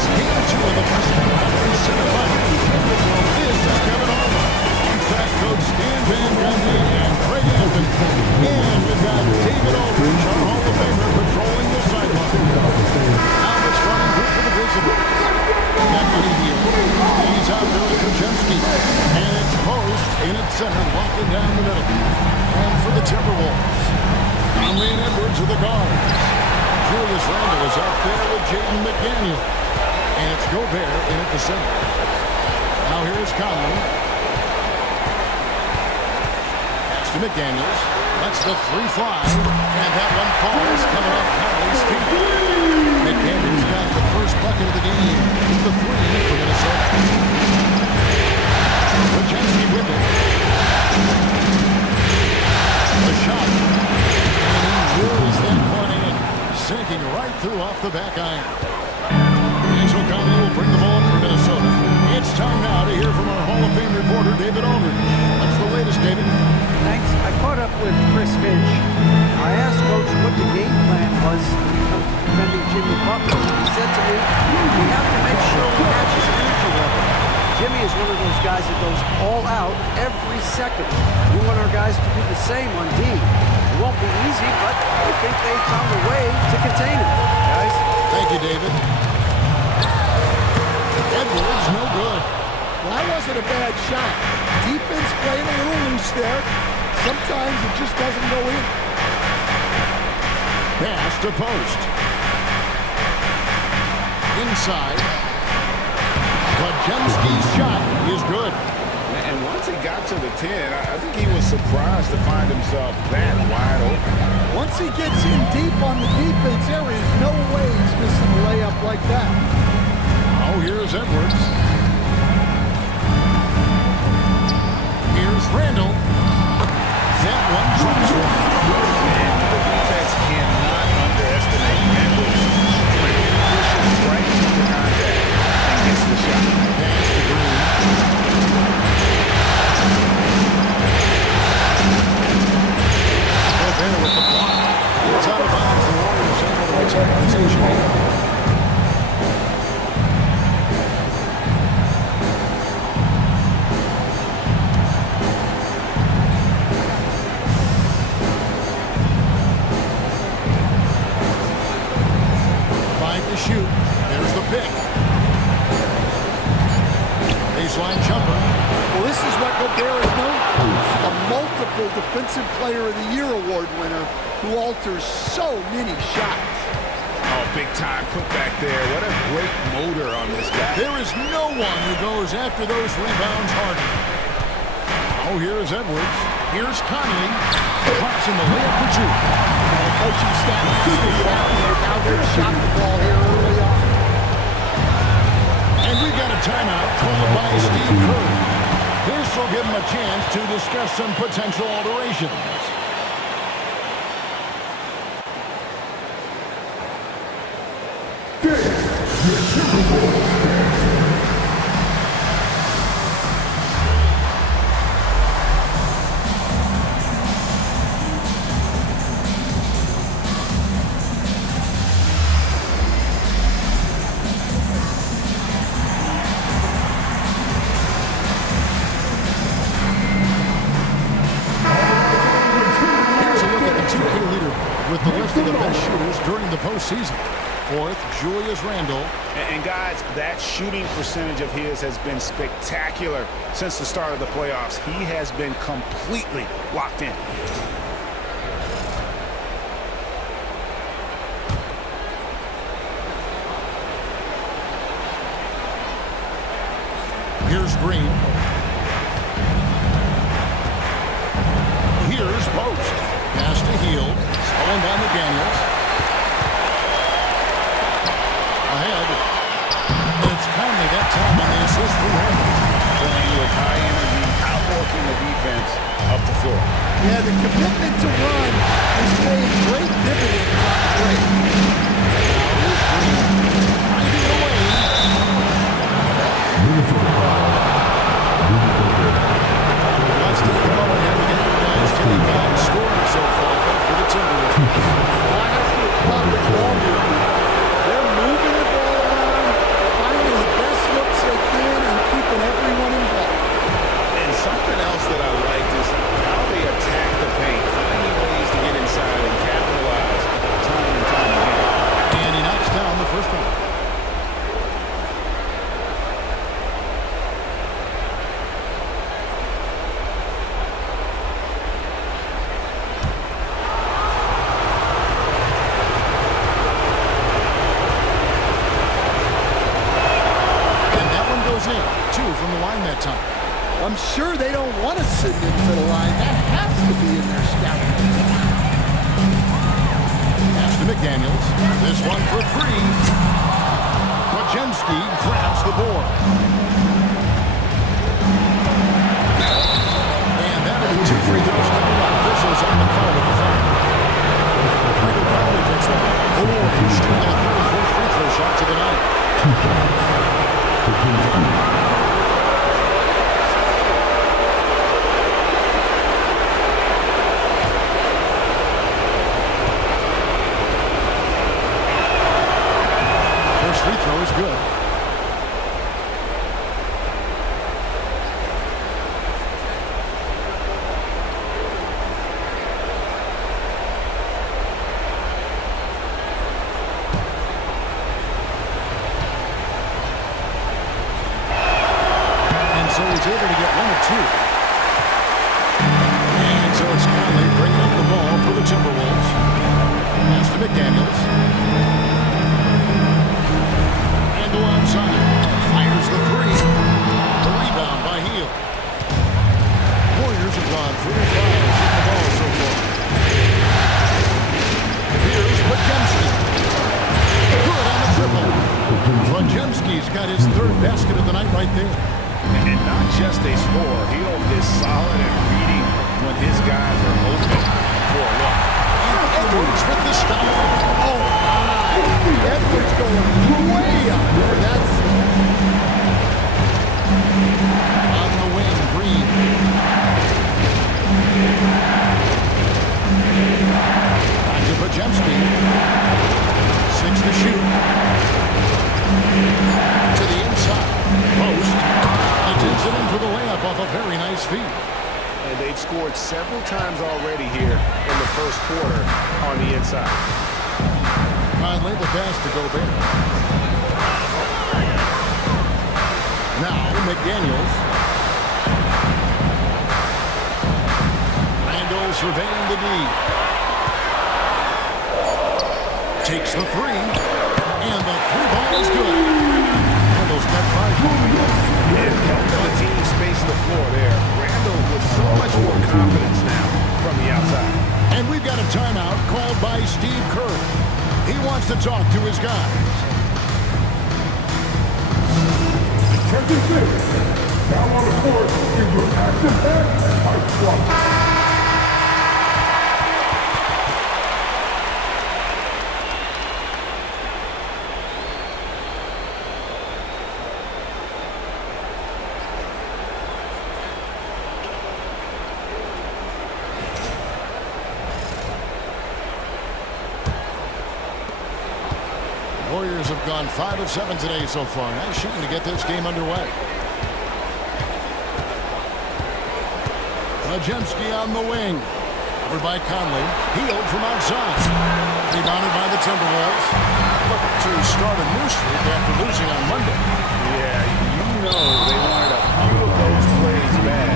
Game 2 of the Western Conference semifinals. This is Kevin Harlan. In fact, Coach Stan Van Gundy and Craig Anthony. And we've got David Aldridge, our Hall of Famer, patrolling the sideline. Now the starting group for the Grizzlies. Anthony here. He's out there with Krzyzewski. And it's Post in at center, locking down the middle. And for the Timberwolves, Conley and Edwards are the guards. Julius Randle is out there with Jaden McDaniel. And it's Gobert in at the center. Now here's Conley. Pass to McDaniels. Lets the three fly. And that one falls coming off Conley's feet. McDaniels got the first bucket of the game with the three for Minnesota. Krzyzewski with it. The shot. And he wills that one in. Sinking right through off the back iron. Angel Conley will bring the ball up for Minnesota. It's time now to hear from our Hall of Fame reporter, David Aldridge. What's the latest, David? Thanks. I caught up with Chris Finch. I asked Coach what the game plan was defending Jimmy Butler. He said to me, we have to make sure we match his energy level. Jimmy is one of those guys that goes all out every second. We want our guys to do the same on D. It won't be easy, but I think they found a way to contain him. Guys? Thank you, David. Edwards, no good. Well, that wasn't a bad shot. Defense playing a little loose there. Sometimes it just doesn't go in. Pass to Post. Inside. Krzyzewski's shot is good. And once he got to the 10, I think he was surprised to find himself that wide open. Once he gets in deep on the defense, there is no way he's missing a layup like that. Oh, here's Edwards. Here's Randle. That one drops one. And the defense cannot underestimate Edwards' strength. Pushes right into contact and gets the shot. Pass to Green. Gobert with the block. It's out of bounds. The Warriors able to return possession. To shoot. There's the pick. Baseline jumper. Well, this is what Gobert is known for. A multiple Defensive Player of the Year award winner who alters so many shots. Oh, big time putback there. What a great motor on this guy. There is no one who goes after those rebounds harder. Oh, here's Edwards. Here's Conley. Drops in the layup for two. The coaching staff is happy with how they shot the ball here early on. And we've got a timeout called by Steve Kerr. This will give him a chance to discuss some potential alterations. With the list of the best shooters during the postseason. Fourth, Julius Randle. And guys, that shooting percentage of his has been spectacular since the start of the playoffs. He has been completely locked in. Here's Green. Here's Post. Pass to Hield. Stolen by McDaniels. Ahead. And it's Conley that time on the assist from Randle. Playing with high energy, outworking the defense up the floor. Yeah, the commitment to run is paying great dividends on the break. Here's Green. Finding the way. Let's take the ball here to get the guys to the back. Scoring so far for the Timberwolves. Well, I have to applaud the ball movement. They're moving the ball around, in. 2 from the line that time. I'm sure they don't want to send him to the line. That has to be in their scouting. Pass to McDaniels. This one for 3. Wojcicki grabs the board. And that'll be 2 free throws coming up. Officials on the call with the foul. Michael Conley picks one up. He's shooting that 34th free throw shot to the night. First free throw is good. So he's able to get 1 of 2. And so it's Conley bringing up the ball for the Timberwolves. Pass to McDaniels. Randle onside. Fires the 3. The rebound by Hield. Warriors have gone 3 of 5 shooting the ball so far. Here's Wojcicki. Good on the triple. Wojcicki's got his 3rd basket of the night right there. And not just a scorer, Hield is solid at reading when his guys are open for a look. And Edwards with the stop. Oh, my. Edwards going way up there. That's on the wing, Green. Back to Wojcicki. 6 to shoot. To the inside. Post. Takes it in for the layup off a very nice feed. And they've scored several times already here in the first quarter on the inside. Conley the pass to Gobert. Now McDaniels. Randle surveying the D. Takes the 3. And the 3-ball is good. Randle's got 5 points. Helping the team space the floor there. Randle with so much more confidence now from the outside. And we've got a timeout called by Steve Kerr. He wants to talk to his guys. Now on the court is your action back by Swap. Warriors have gone 5 of 7 today so far. Nice shooting to get this game underway. Wojcicki on the wing. Covered by Conley. Hield from outside. Rebounded by the Timberwolves. Look to start a new streak after losing on Monday. Yeah, you know they wanted a few of those plays back.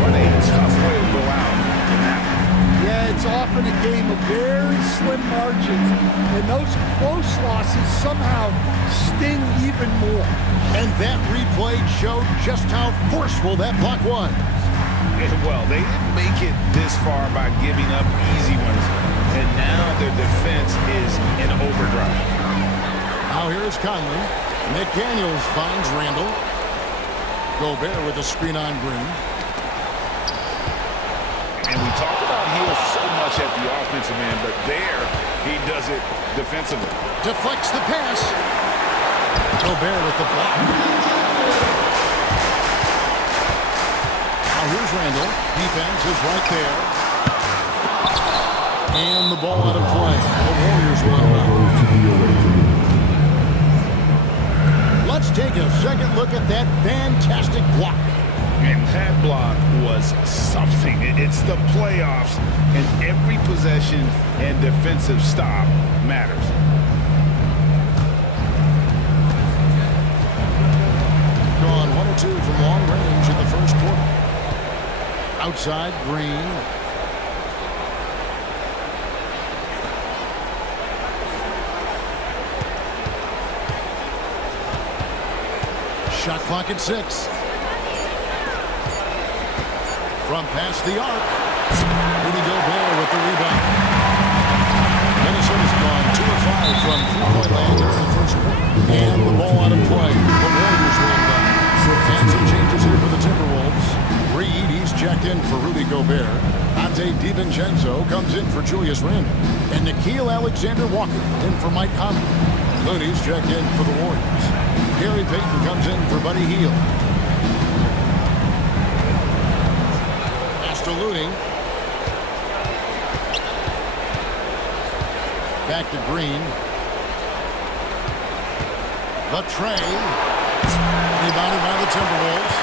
What a tough way to go out in that one. Yeah, it's often a game of very slim margins, and those close losses somehow sting even more. And that replay showed just how forceful that block was. Well, they didn't make it this far by giving up easy ones, and now their defense is in overdrive. Now here's Conley. McDaniels finds Randle. Gobert with a screen on Green. And we talk about Hield so much at the offensive end, but there he does it defensively. Deflects the pass. Gobert with the block. Now here's Randle. Defense is right there. And the ball out of play. The Warriors will Let's take a second look at that fantastic block. And that block was something. It's the playoffs, and every possession and defensive stop matters. Gone 1 or 2 from long range in the first quarter. Outside, Green. Shot clock at 6. From past the arc, Rudy Gobert with the rebound. Minnesota's gone 2 of 5 from three-point land here in the first quarter. And the ball out of play. The Warriors will inbound. And some changes here for the Timberwolves. Reed, he's checked in for Rudy Gobert. Ante DiVincenzo comes in for Julius Randle. And Nickeil Alexander-Walker in for Mike Conley. Looney's checked in for the Warriors. Gary Payton comes in for Buddy Hield. To Looney. Back to Green. The tray. Rebounded by the Timberwolves.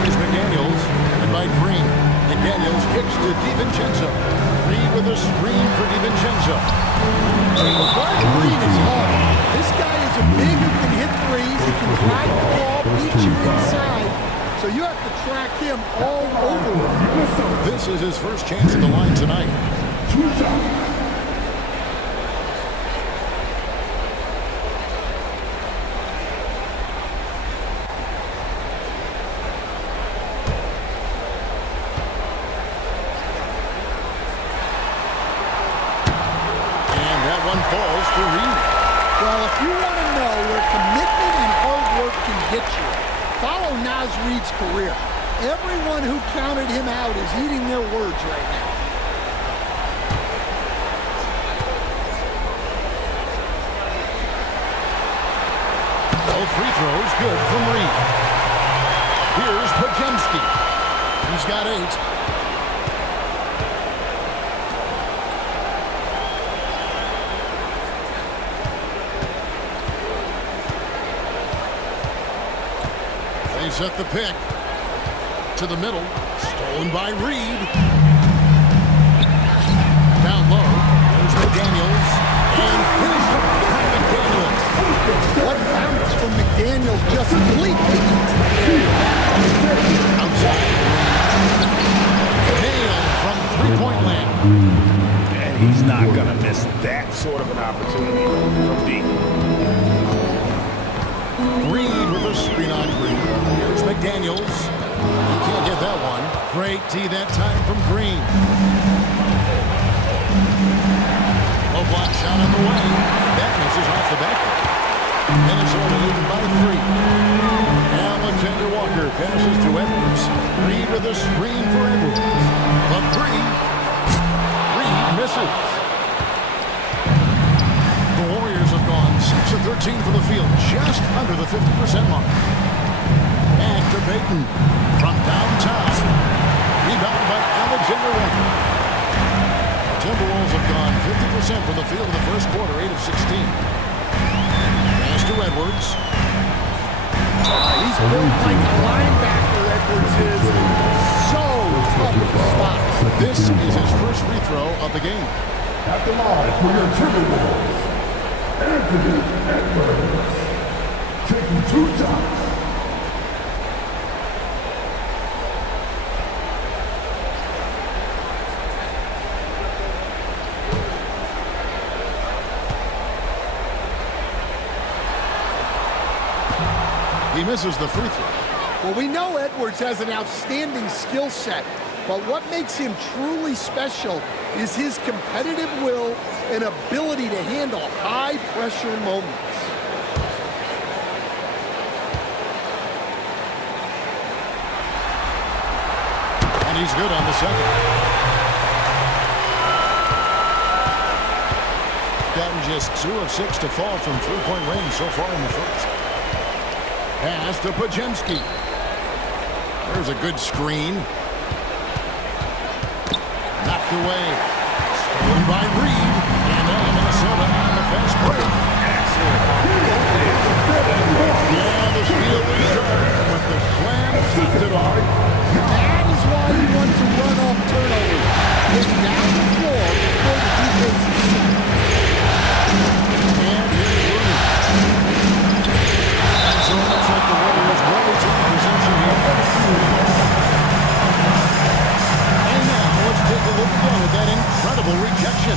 Here's McDaniels. And by Green. McDaniels kicks to DiVincenzo. Reed with a screen for DiVincenzo. Guarding Green is hard. This guy is a big who can hit threes. He can drive the ball, beat you inside. So you have to track him all over. This is his first chance at the line tonight. 2 shots. And that one falls for Reed. Well, if you want to know where commitment and hard work can get you, follow Naz Reid's career. Everyone who counted him out is eating their words right now. Both free throws good from Reed. Here's Podziemski. He's got 8. They set the pick to the middle. Stolen by Reed. Down low. There's McDaniels. And finished by McDaniels. What bounce from McDaniels just leaping into the area. Outside. Nailed from three-point land. And he's not going to miss that sort of an opportunity from deep. Reed with a screen on Green. Here's McDaniels. He can't get that one. Great tee that time from Green. Low block shot on the way. That misses off the back. Minnesota leading by 3. Alexander Walker passes to Edwards. Reed with a screen for Edwards. The 3. Reed misses. The Warriors have gone 6 of 13 for the field, just under the 50% mark. Back to Payton from downtown. Rebounded by Alexander Walker. The Timberwolves have gone 50% from the field in the first quarter, 8 of 16. Pass to Edwards. He's built like a linebacker, Edwards is. So tough to stop. This is his first free throw of the game. At the line for your Timberwolves, Anthony Edwards. Taking 2 shots. He misses the free throw. Well, we know Edwards has an outstanding skill set, but what makes him truly special is his competitive will and ability to handle high-pressure moments. And he's good on the second. Gotten just 2 of 6 to fall from three-point range so far in the first. Pass to Podziemski. There's a good screen. Knocked away. Stolen by Reed. And now Minnesota on the fast break. Yeah, the steal is good. But the slam stopped it off. That is why you want to run off turnovers. Get down the floor before the defense is set. And here's Looney. So it looks like the Warriors will retain possession here. And now let's take a look again at that incredible rejection.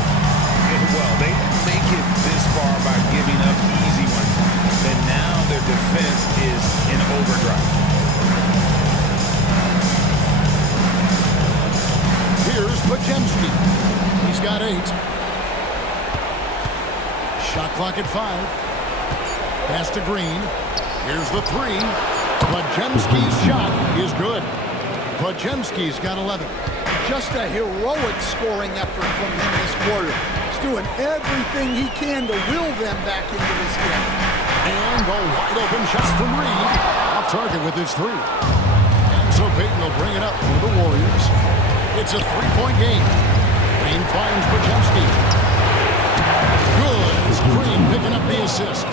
clock at 5. Pass to Green. Here's the 3. Podziemski's shot is good. Podziemski's got 11. Just a heroic scoring effort from him this quarter. He's doing everything he can to will them back into this game. And a wide open shot from Reed. Off target with his 3. And so Payton will bring it up for the Warriors. It's a 3-point game. Green finds Podziemski. Good. It's Green picking up the assist.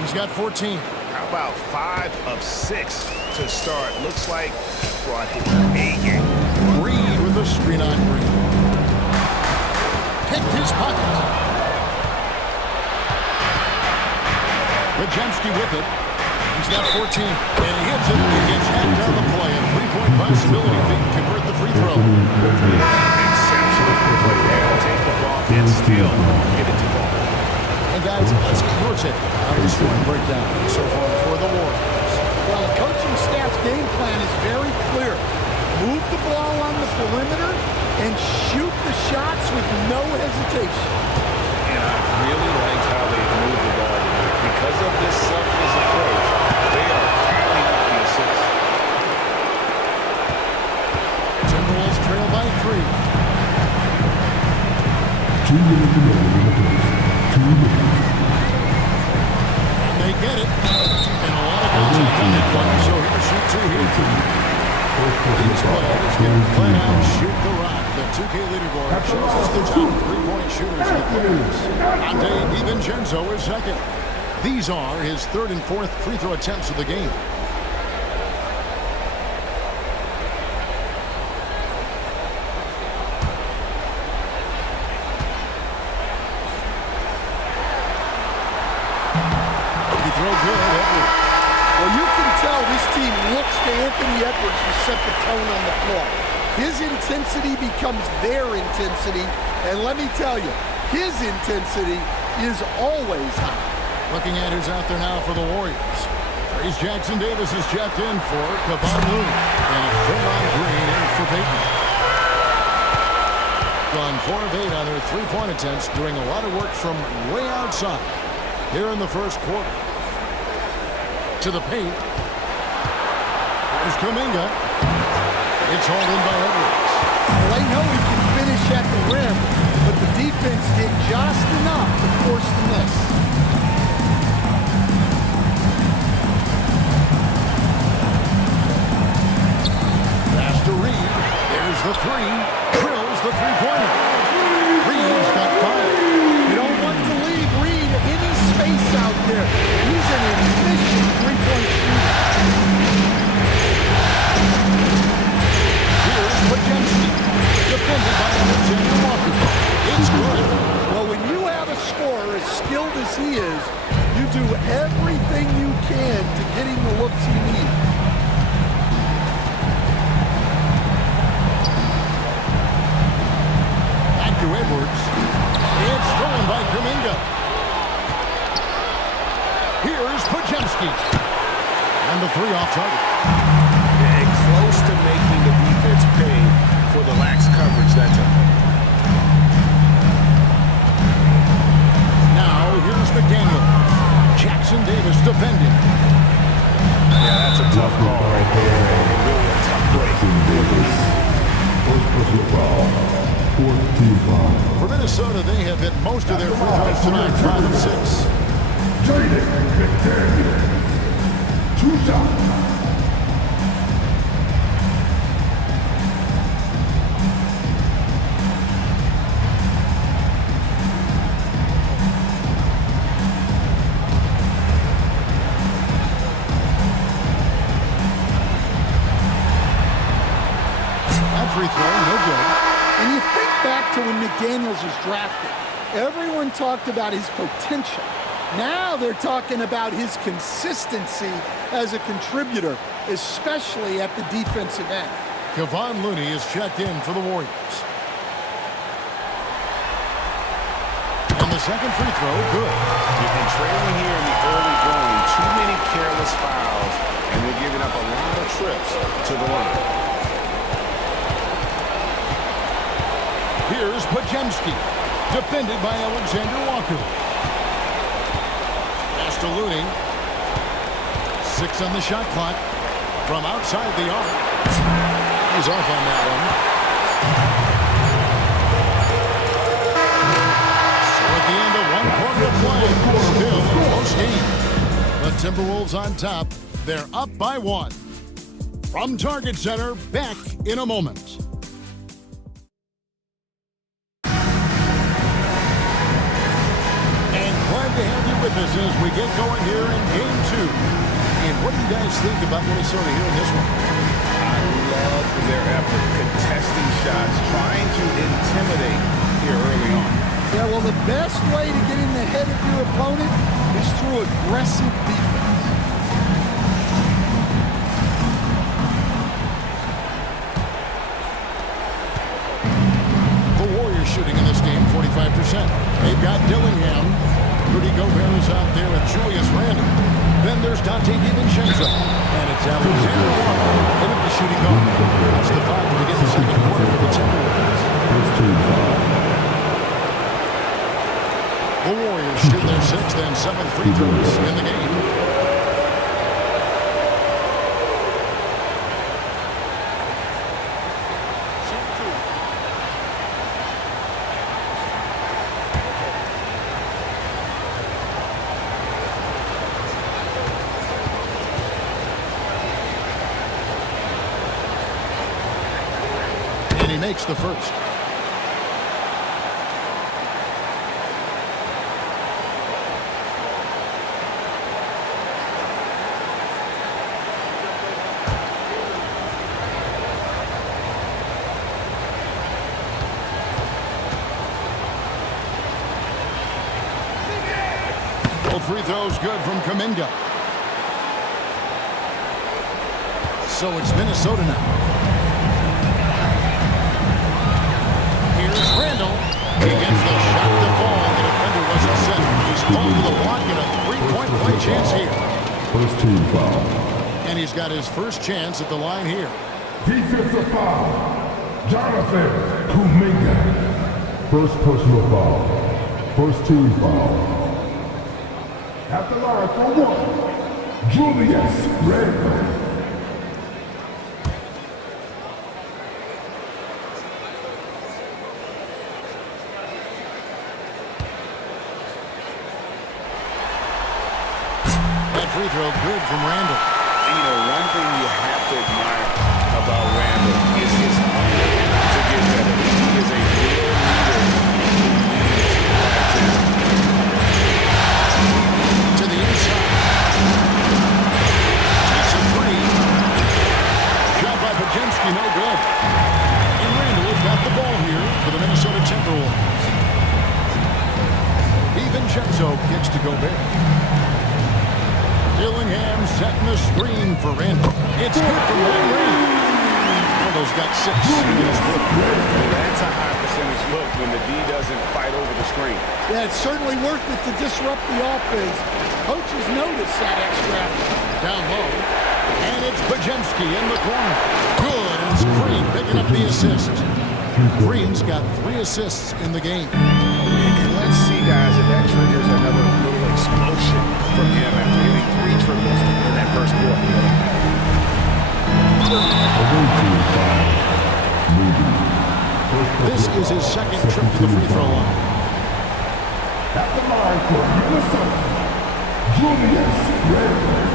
He's got 14. How about 5 of 6 to start? Looks like brought his A game. Reed with a screen on Green. Picked his pocket. Podziemski with it. He's got 14. And he hits it. He gets hacked down the play. A 3-point possibility if he can convert the free throw. Exceptional play there. Take the ball and still get it to ball. Hey guys, let's get your take on the scoring breakdown so far for the Warriors. Well, the coaching staff's game plan is very clear. Move the ball on the perimeter and shoot the shots with no hesitation. And I really liked how they moved the ball tonight. Because of this selfless approach, they are piling up the assists. Timberwolves trail by 3. 2 minutes remaining. 2 minutes. And they get it. And a lot of contact on that one, so he'll shoot 2 here. These players can flat out shoot the rock. The 2K leaderboard shows us the top 3-point shooters in the playoffs. Ante DiVincenzo is second. These are his 3rd and 4th free throw attempts of the game. He throw good, Edwards. Well, you can tell this team looks to Anthony Edwards to set the tone on the floor. His intensity becomes their intensity, and let me tell you, his intensity is always high. Looking at who's out there now for the Warriors. Trace Jackson Davis is checked in for Kevon Looney. And it's Draymond Green in for Payton. Gone 4 of 8 on their 3-point attempts, doing a lot of work from way outside here in the first quarter. To the paint. Here's Kuminga. It's hauled in by Edwards. Well, they know he can finish at the rim, but the defense did just enough to force the miss. Pass to Reed. There's the 3. Drills the 3-pointer. Reed's got 5. You don't want to leave Reed any space out there. He's an efficient 3-point shooter. Here's Podziemski. Defended by Alexander Walker. It's good. Well, when you have a scorer as skilled as he is, you do everything you can to get him the looks he needs. Back to Edwards. It's stolen by Kuminga. Here's Podziemski. And the 3 off target. And close to making the defense pay for the lax coverage that time. Now here's McDaniel. Jackson Davis defending. Yeah, that's a tough call right there. And really a tough break. First personal foul. 4th team foul. For Minnesota, they have hit most of their free throws tonight, 5 of 6. Jaden McDaniel. 2 shots. Free throw, no good. And you think back to when McDaniels was drafted. Everyone talked about his potential. Now they're talking about his consistency as a contributor, especially at the defensive end. Kevon Looney is checked in for the Warriors. And the second free throw, good. You've been trailing here in the early going. Too many careless fouls, and they're giving up a lot of trips to the line. Here's Podziemski, defended by Alexander Walker. to Looney. 6 on the shot clock. From outside the arc. He's off on that one. So at the end of 1 quarter of play, still a close game. The Timberwolves on top. They're up by 1. From Target Center, back in a moment. And glad to have you with us as we get going here in Game 2. And what do you guys think about Minnesota here in this one? I love their effort, contesting shots, trying to intimidate here early on. Yeah, well, the best way to get in the head of your opponent is through aggressive defense. Shooting in this game, 45%. They've got Dillingham. Rudy Gobert is out there with Julius Randle. Then there's Dante DiVincenzo. And it's Alexander Walker in at the shooting guard. That's the 5 to begin the second quarter for the Timberwolves. The Warriors shoot their 6th and 7th free throws in the game. He makes the first. Both free throws good from Kuminga. So it's Minnesota now. Randall. He gets the shot to fall. The defender wasn't set. He's called for the block and a three-point play chance here. First team foul. And he's got his first chance at the line here. Defensive foul. Jonathan Kuminga. First personal foul. First team foul. At the line for 1. Julius Randle. Free throw good from Randall. You know, one thing you have to admire about Randall is his hunger to get better. He is a real leader. To the inside. Takes a 3. Shot by Podziemski, no good. And Randall has got the ball here for the Minnesota Timberwolves. DiVincenzo kicks to Gobert. Dillingham setting the screen for Randall. It's good for long range. Randall's got 6 in his book. That's a high percentage look when the D doesn't fight over the screen. Yeah, it's certainly worth it to disrupt the offense. Coaches notice that extra effort. Down low. And it's Podziemski in the corner. Good, and it's Green picking up the assist. Green's got 3 assists in the game. And let's see, guys, if that triggers another little explosion from him after hitting 3 triples in that first quarter. This is his second trip to the free throw line. At the line for Minnesota, Julius Randle,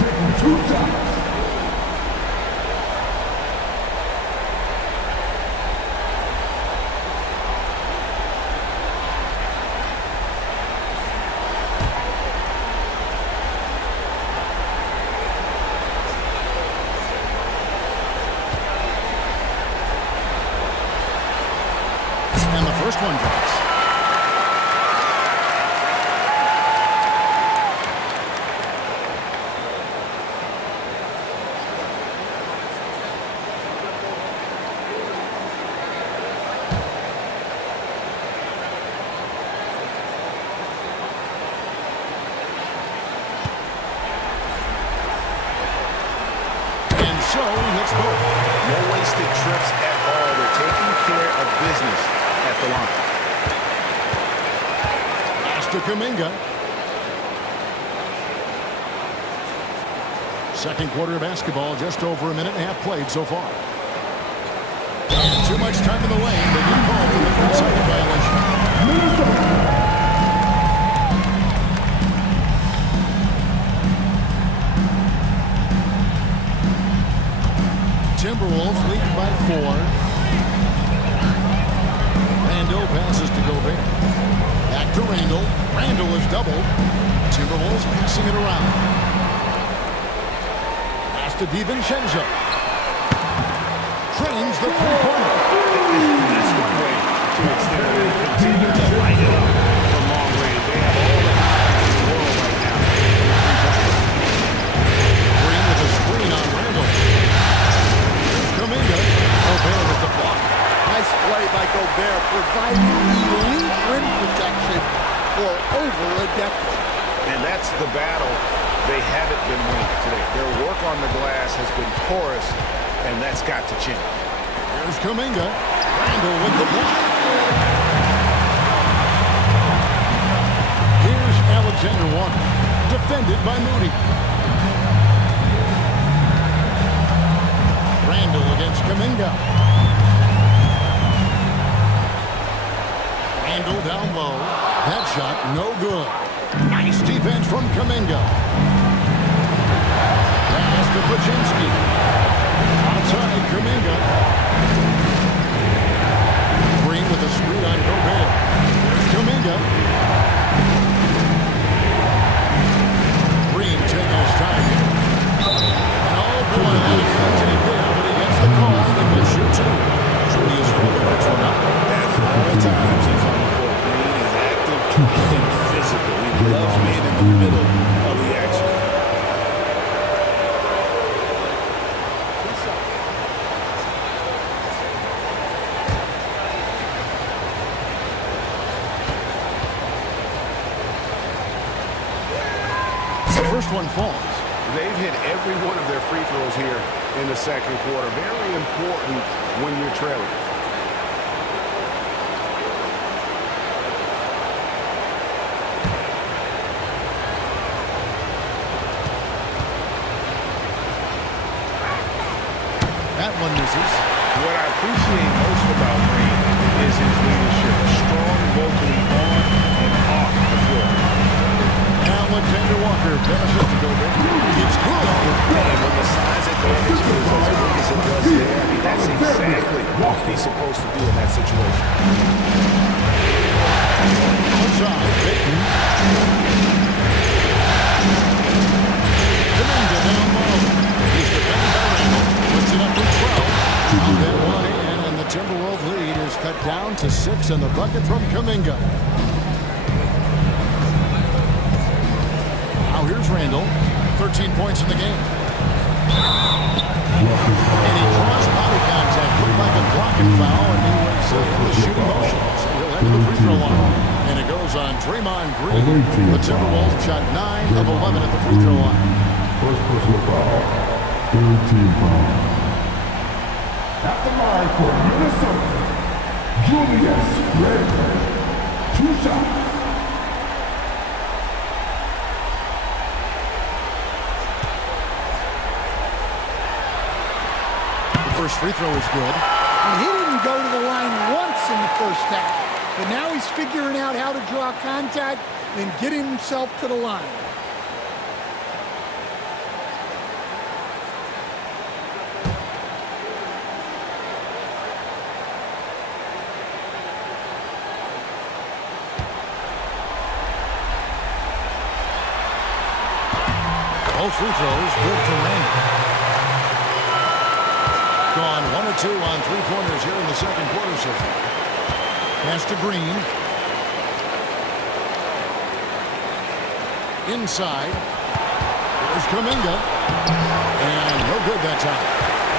taking 2 shots. And the first one drops. And so he hits both. No wasted trips at all. They're taking care of business at the line. Pass to Kuminga. Second quarter of basketball, just over a minute and a half played so far. And too much time in the lane. They get called for the 3-second violation. Timberwolves lead by 4. Randall passes to Gobert. Back to Randall. Randall is doubled. Timberwolves passing it around. Pass to DiVincenzo. Trains the three-pointer. That's one way to extend it and continue to light it up from long range. They have all the confidence in the world right now. Green with a screen on Randall. Here's Kuminga. Gobert with the block. Nice play by Gobert, providing elite rim protection for over a decade. And that's the battle they haven't been winning today. Their work on the glass has been porous, and that's got to change. Here's Kuminga. Randall with the block. Here's Alexander Walker. Defended by Moody. Randall against Kuminga. Randall down low. That shot no good. Nice defense from Kuminga. Pass to Pachinski. Outside Kuminga. Green with a screen on Gobert. There's Kuminga. Green taking his time. And oh boy, that is going to take there, but he gets the call. He will shoot two. Julius Randle picks one up. That's all the times he's on the court. Green is active and physical. He loves being in the middle of the action. The first one falls. They've hit every one of their free throws here in the second quarter. Very important when you're trailing. That one misses. What I appreciate most about Green is his leadership. Strong vocally on and off the floor. Alexander Walker passes to Gobert. It's good. And when the size advantage is as big as it was there, I mean, that's exactly what he's supposed to do in that situation. Outside, Payton. Kuminga down low. He's defended by Randall. Puts it up to 12. On that one in, and the Timberwolves lead is cut down to 6, and the bucket from Kuminga. Now here's Randall. 13 points in the game. And he draws body contact. Looked like a blocking foul, and he was in the shooting motion. So he'll head to the free throw line. And it goes on Draymond Green. The Timberwolves shot 9 of 11 at the free throw line. First personal foul. Third team foul. At the line for Minnesota, Julius Randle. 2 shots. The first free throw is good. And he didn't go to the line once in the first half. But now he's figuring out how to draw contact and get himself to the line. Both free throws good for Randall. Gone 1 or 2 on three-pointers here in the second quarter so far. Pass to Green. Inside. Here's Kuminga. And no good that time.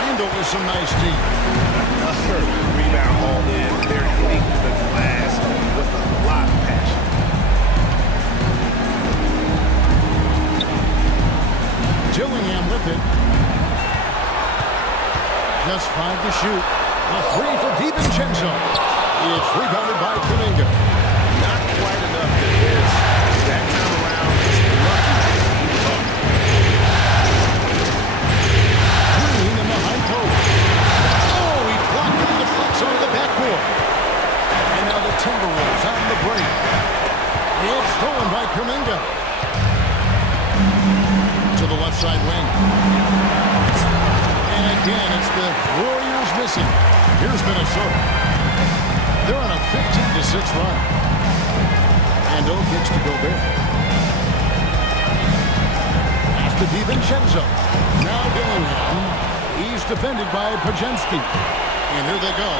Randall with some nice deep. Another rebound hauled in. They're hitting the glass with a lot of passion. Gillingham with it. Just 5 to shoot. A 3 for DiVincenzo. It's rebounded by Kuminga. Not quite enough defense. That time around, just lucky he was off. left side wing. And again, it's the Warriors missing. Here's Minnesota. They're on a 15-6 run. And kicks to Gobert. Pass to DiVincenzo. Now Dillingham. He's defended by Podziemski. And here they go.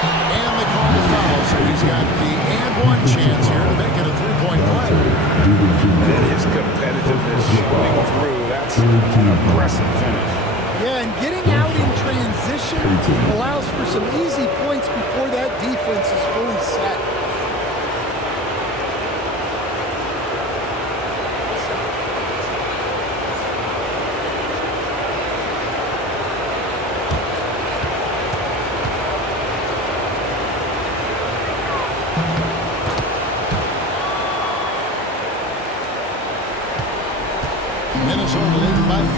And they call the foul. So he's got the and-one chance here to make it a three-point play. And his competitiveness showing through. That's an aggressive finish. Yeah, and getting out in transition allows for some easy points before that defense is fully set. Minnesota leading by 5.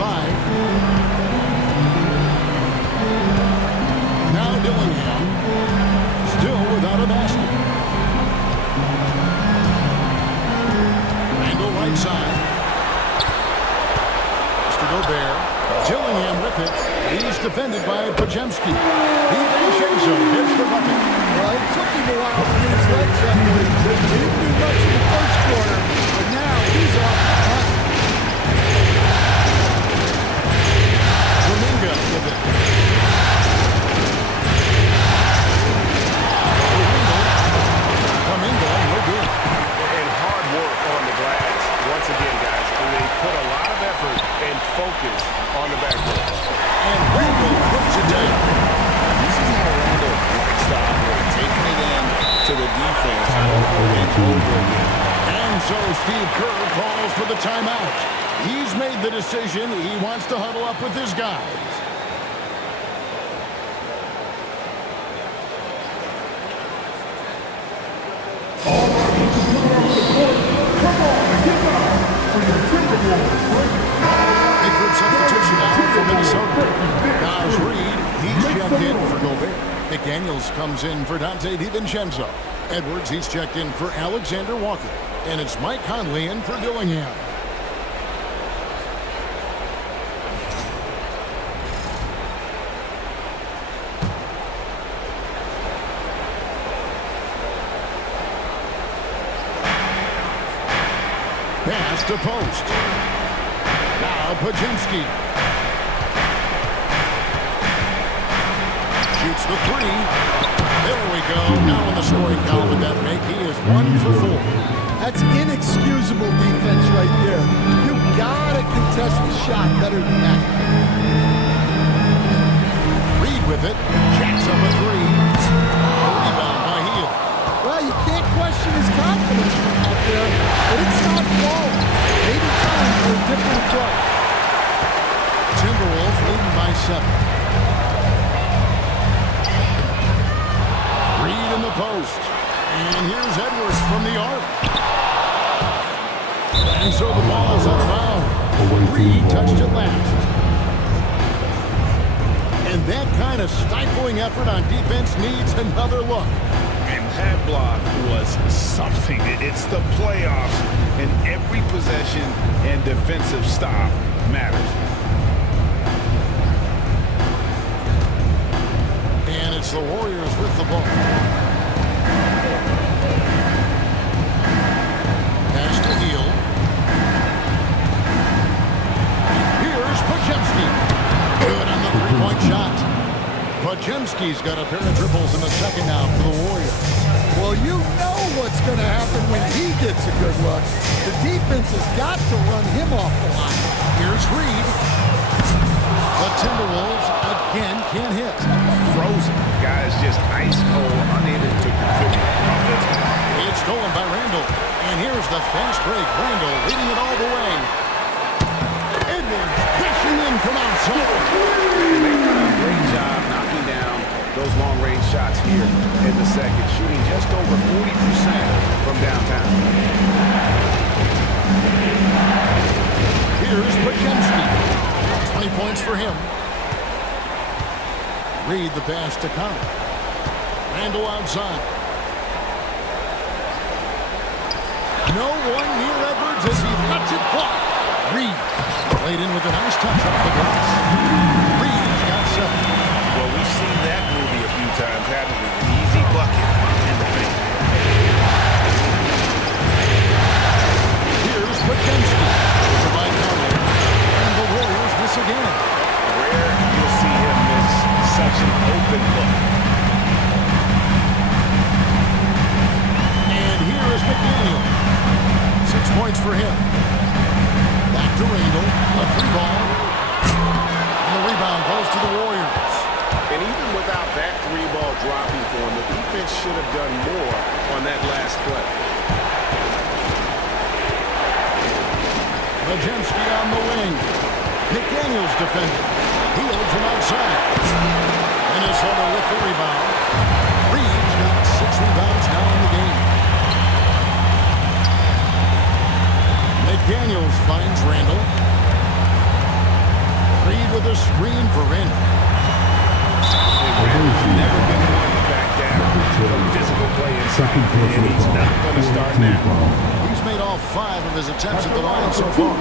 Now Dillingham, still without a basket. Randall right side. Pass to Gobert. Dillingham with it. He's defended by Podziemski. DiVincenzo hits the bucket. Well, it took him a while to get his legs up. He didn't do much in the first quarter, but now he's off the front. Kuminga with it. Kuminga, no good. And hard work on the glass. Once again, guys, they put a lot of effort and focus on the backcourt. And Randall puts it down. This is how Randall likes to operate, taking it in to the defense over and over again. And so Steve Kerr calls for the timeout. He's made the decision. He wants to huddle up with his guys. Big group substitution now for Minnesota. Naz Reid, he's checked in for Gobert. McDaniels comes in for Dante DiVincenzo. Edwards, he's checked in for Alexander Walker. And it's Mike Conley in for Dillingham. Pass to post. Now Podziemski. Shoots the three. There we go. Now in the scoring column with that make, he is 1 for 4. That's inexcusable defense right there. You gotta contest the shot better than that. Reid with it. Jacks up a three. A rebound by Hield. Well, you can't question his confidence from out there, but it's not falling. Maybe time for a different approach. Timberwolves leading by 7. Reid in the post. And here's Edwards from the arc. And so the ball is out of bounds. Reid touched it last. And that kind of stifling effort on defense needs another look. And that block was something. It's the playoffs, and every possession and defensive stop matters. And it's the Warriors with the ball. Pass to Hield. Here's Podziemski. Good on the three-point shot. Podziemski's got a pair of triples in the second now for the Warriors. Well, you know what's going to happen when he gets a good look. The defense has got to run him off the line. Here's Reid. The Timberwolves again can't hit. Frozen. Guys just ice cold, unable to contribute offensively. It's stolen by Randall. And here's the fast break. Randall leading it all the way. Edwards pushing in from outside. They've done a great job knocking down those long-range shots here in the second, shooting just over 40% from downtown. Here's Podziemski. 20 points for him. Reid the pass to Conley. Randall outside. No one near Edwards as he lets it fly. Reid Played in with a nice touch off the glass. Reeves got 7. Well, we've seen that movie a few times, haven't we? An easy bucket in the paint. Here's Podziemski. Provide counter. And the Warriors miss again. Rare you'll see him miss such an open look. And here is McDaniel. 6 points for him. Back to Randall. A 3-ball. And the rebound goes to the Warriors. And even without that 3-ball dropping for him, the defense should have done more on that last play. Podziemski on the wing. McDaniel's defending. Healed from outside. Minnesota with the rebound. Reeves got 6 rebounds now in the game. McDaniels finds Randall. Reed with a screen for Randall. Randall's never been one to back down from physical play inside, and he's not going to start now. He's made all 5 of his attempts at the line so far.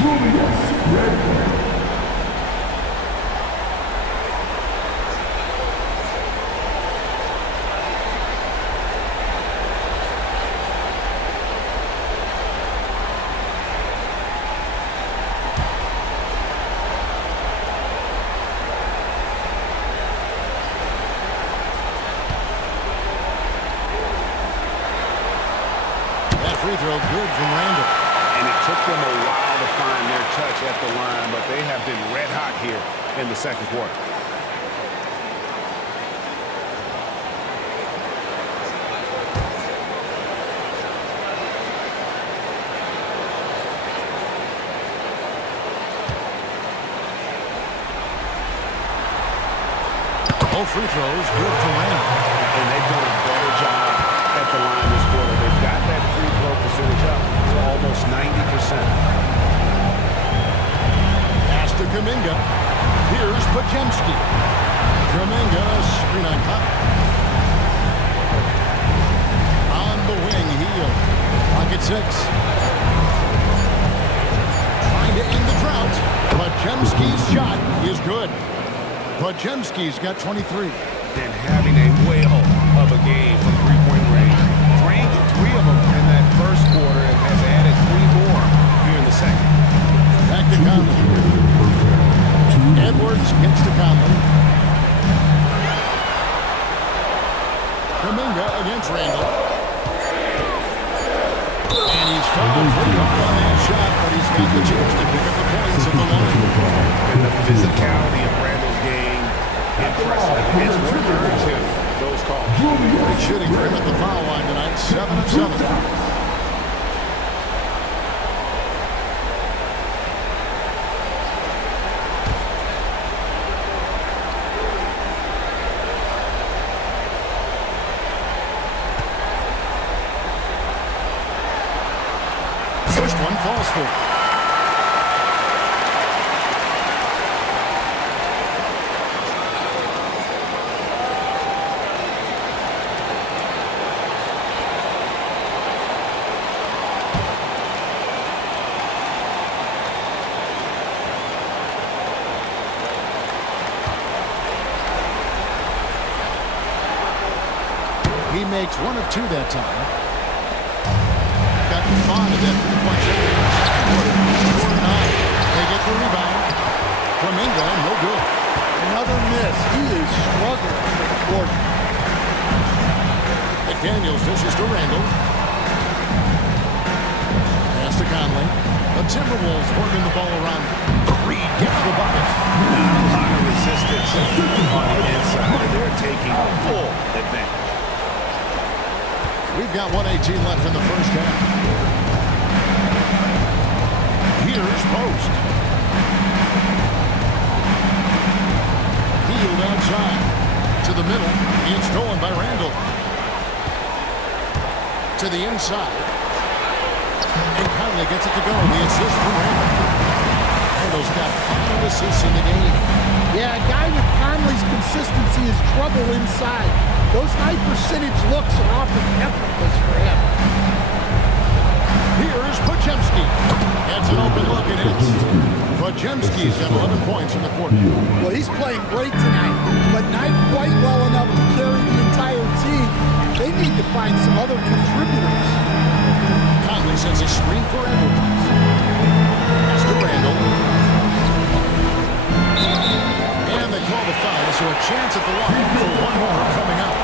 Julius Randle. Free throw good from Randall. And it took them a while to find their touch at the line, but they have been red hot here in the second quarter. Both free throws good from Randall. And they've done a better job at the line this quarter. They've got that free throw percentage up to almost 90%. Pass to Kuminga. Here's Podziemski. Kuminga, screen on Conley. On the wing, Heel. Clock at 6. Trying to end the drought. Podziemski's shot is good. Podziemski's got 23. And having a whale of a game from three-point range. Drained 3 of them in that first quarter and has added 3 more here in the second. Back to Conley. Edwards gets to Conley. Kuminga against Randall. And he's fouled pretty hard on that shot, but he's got the chance to pick up the points at the line. And the physicality of Randall's game, impressive. It's what earns him those calls. Great shooting for him at the foul line tonight. 7 of 7. First one falls for him. He makes 1 of 2 that time. Got fond of that 3-point shot in the second quarter. 4-9. They get the rebound. Kuminga, no good. Another miss. He is struggling for the quarter. McDaniels dishes to Randall. Pass to Conley. The Timberwolves working the ball around. Reed gets the bucket. Not a lot of resistance on the inside. They're taking full advantage. We've got 1:18 left in the first half. Here's Post. Healed outside. To the middle. It's stolen by Randall. To the inside. And Conley gets it to go. The assist from Randall. Randall's got 5 assists in the game. Yeah, a guy with Conley's consistency is trouble inside. Those high percentage looks are often effortless for him. Here's Podziemski. That's an open look, and it's Podziemski's got 11 points in the quarter. Well, he's playing great tonight, but not quite well enough to carry the entire team. They need to find some other contributors. Conley sends a screen for Edwards. Pass to Randall. And they call the foul, so a chance at the line for one more coming up.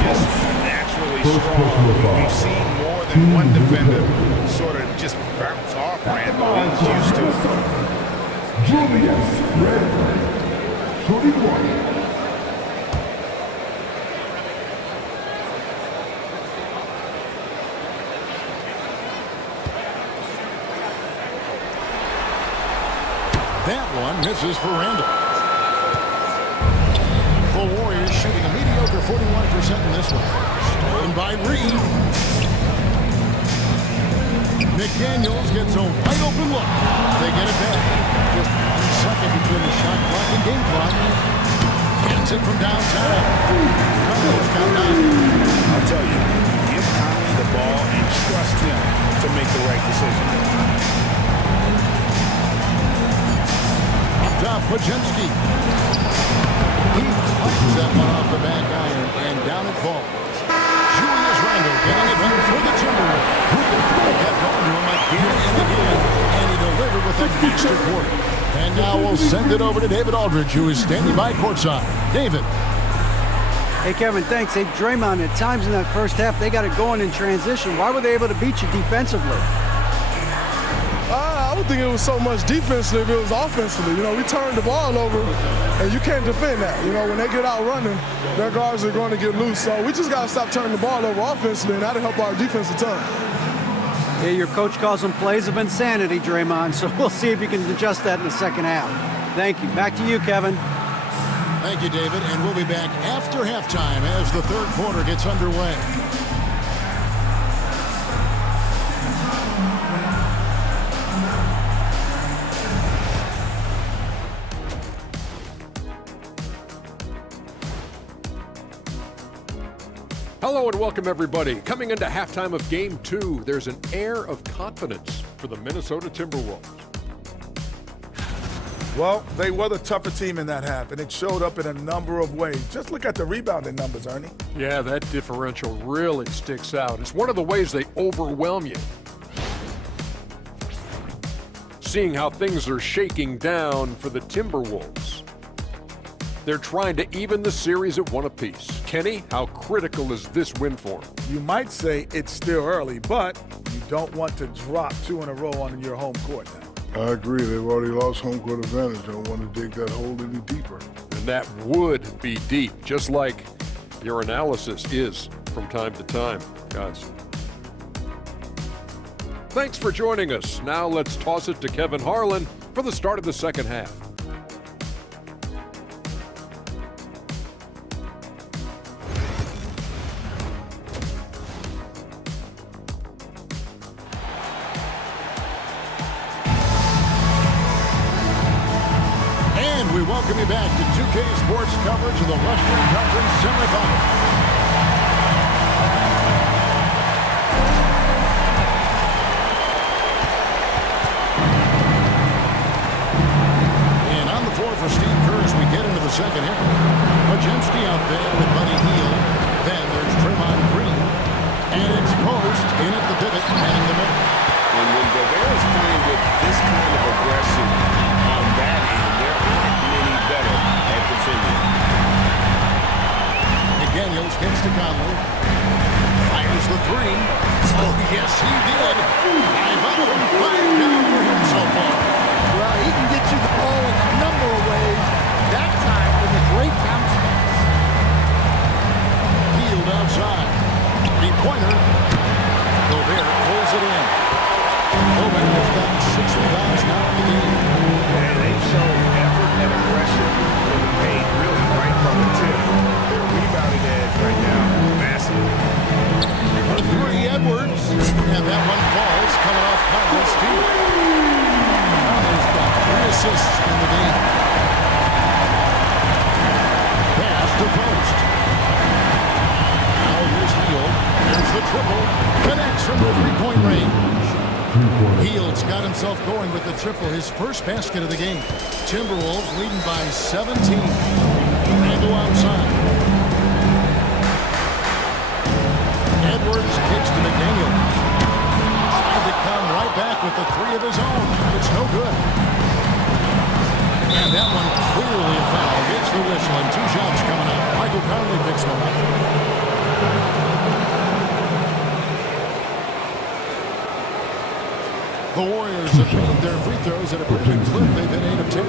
Just naturally strong. We've seen more than one defender sort of just bounce off Randall. He's used to it. Julius Randle, shooting one. That one misses for Randall. The Warriors shooting a mediocre 41% in this one. Stolen by Reed. McDaniels gets a wide open look. They get it back. Just 1 second between the shot clock and game clock. Gets it from downtown. Conley's got 9. I'll tell you, give Conley the ball and trust him to make the right decision. Top Podziemski. He claps that one off the back iron, and down it falls. Julius Randle getting it done for the Timberwolves. They kept going to him again and again, and he delivered with an extra quarter. And now we'll send it over to David Aldridge, who is standing by courtside. David. Hey, Kevin, thanks. Hey, Draymond, at times in that first half, they got it going in transition. Why were they able to beat you defensively? I don't think it was so much defensively, it was offensively. You know, we turned the ball over, and you can't defend that. You know, when they get out running, their guards are going to get loose. So we just got to stop turning the ball over offensively, and that'll help our defense a ton. Yeah, your coach calls them plays of insanity, Draymond, so we'll see if you can adjust that in the second half. Thank you. Back to you, Kevin. Thank you, David, and we'll be back after halftime as the third quarter gets underway. Hello and welcome, everybody. Coming into halftime of Game 2, there's an air of confidence for the Minnesota Timberwolves. Well, they were the tougher team in that half, and it showed up in a number of ways. Just look at the rebounding numbers, Ernie. Yeah, that differential really sticks out. It's one of the ways they overwhelm you. Seeing how things are shaking down for the Timberwolves. They're trying to even the series at 1 apiece. Kenny, how critical is this win for them? You might say it's still early, but you don't want to drop 2 in a row on your home court now. I agree. They've already lost home court advantage. Don't want to dig that hole any deeper. And that would be deep, just like your analysis is from time to time, guys. Thanks for joining us. Now let's toss it to Kevin Harlan for the start of the second half. We welcome you back to 2K Sports coverage of the Western Conference semifinals. And on the floor for Steve Kerr as we get into the second half. Podziemski out there with Buddy Hield. Then there's Draymond Green. And it's Post in at the pivot, manning the middle. And when Gobert is playing with this kind of aggression on that end, there aren't many better at defending. McDaniels gets to Conley. Fires the three. Oh, yes, he did. 5 up and 5 down for him so far. Well, he can get you the ball in a number of ways. That time with a great bounce pass. Hield outside. 3-pointer. Gobert pulls it in. Gobert has got 6 rebounds now in the game. And they've shown effort and aggression in the paint, really right from the tip. Their rebounding edge right now, massive. For 3, Edwards. And that one falls, coming off Conley's feet. Conley's got 3 assists in the game. Pass to Post. Now here's Hield. There's the triple. Connects from the 3-point range. Heald's got himself going with the triple, his first basket of the game. Timberwolves leading by 17. Randle outside. Edwards kicks to McDaniel. Trying to come right back with the three of his own. It's no good. And that one clearly a foul. Gets the whistle and 2 shots coming up. Michael Conley picks them up. The Warriors have made their free throws at a pretty good clip. They've been 8 of 10.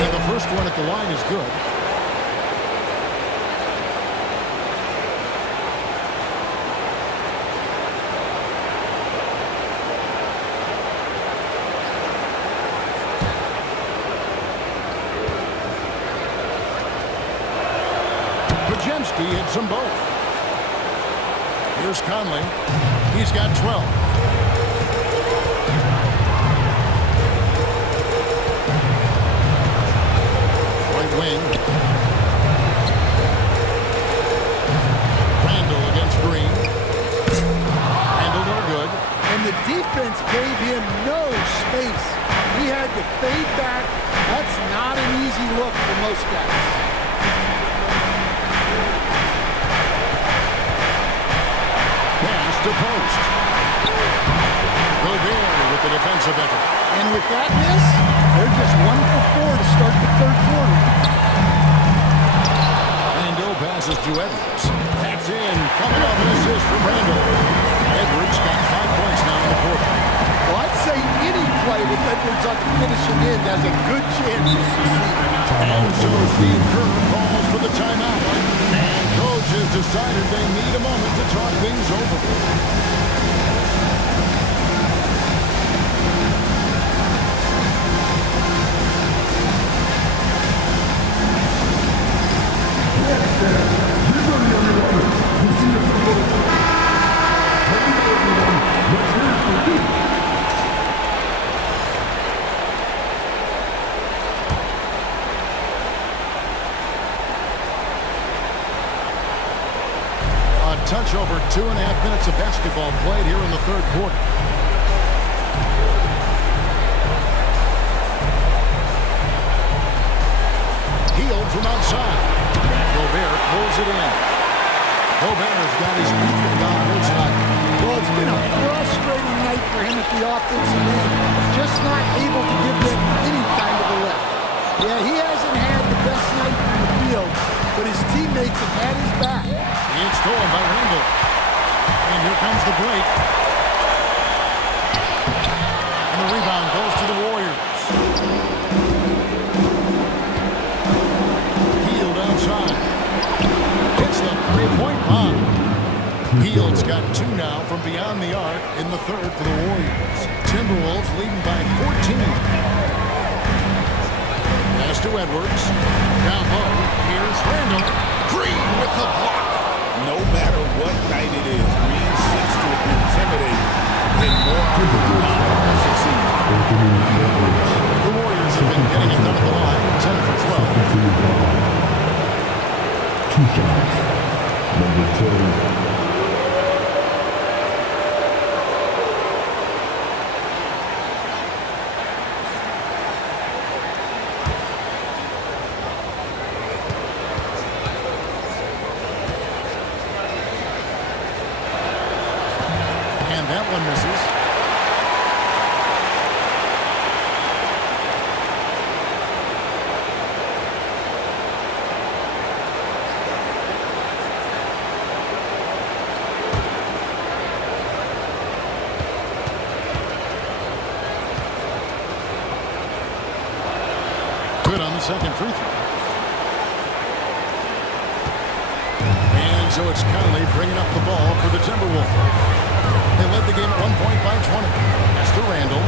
And the first one at the line is good. Pajemski hits them both. Here's Conley. He's got 12. Right wing. Randle against Green. Randle no good. And the defense gave him no space. He had to fade back. That's not an easy look for most guys. To post. Gobert with the defensive effort. And with that miss, they're just 1 for 4 to start the third quarter. Randle passes to Edwards. That's in. Coming off an assist from Randle. Edwards got 5 points now in the quarter. Well, I'd say any play with Edwards on the finishing end has a good chance to succeed. And so Steve Kerr calls for the timeout. And coach has decided they need a moment to talk things over. Touch over 2.5 minutes of basketball played here in the third quarter. Hield from outside. Gobert pulls it in. Gobert's got his 8th rebound here tonight. Well, it's been a frustrating night for him at the offensive end. Just not able to give them any kind of a lift. Yeah, he hasn't had the best night from the field, but his teammates have had his back. It's stolen by Randle. And here comes the break. And the rebound goes to the Warriors. Hield outside. Hits the three-point bomb. Hield's got 2 now from beyond the arc in the third for the Warriors. Timberwolves leading by 14. Pass to Edwards. Down low. Here's Randle. Green with the block. No matter what night it is, Green seeks to intimidate and more often than not succeed. The Warriors have been getting it done at the line, 10 for 12. 2 shots. Number 2. That one misses. Good on the second free throw. And so it's Conley bringing up the ball for the Timberwolves. They led the game at 1 point by 20. That's to Randle.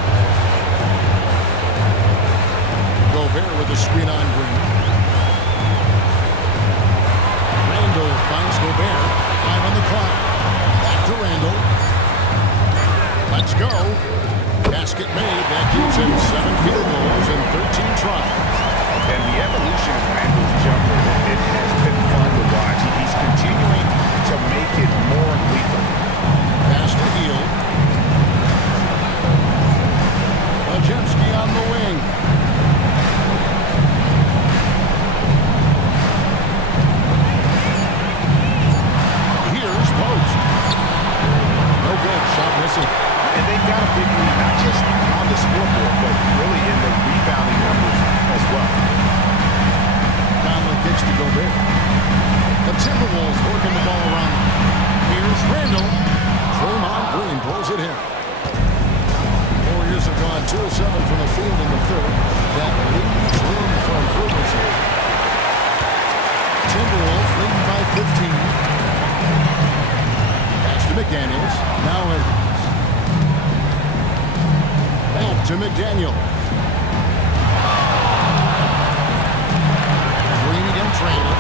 Gobert with a screen on Green. Randle Randall finds Gobert. 5 on the clock. Back to Randall. Let's go. Basket made. That gives him 7 field goals and 13 tries. And the evolution of Randall's jumper, it has been fun to watch. He's continuing to make it more lethal. Pass to Hield. Lajemski on the wing. Here's Post. No good. Shot missing. And they've got a big lead, not just on the scoreboard, but really in the rebounding numbers as well. Conley kicks to Gobert. The Timberwolves working the ball around. Here's Randall. Draymond Green pulls it in. Warriors have gone 2 of 7 from the field in the third. That leaves room for improvements here. Timberwolves leading by 15. Pass to McDaniels. Now Edwards. Back to McDaniel. Green against Randall.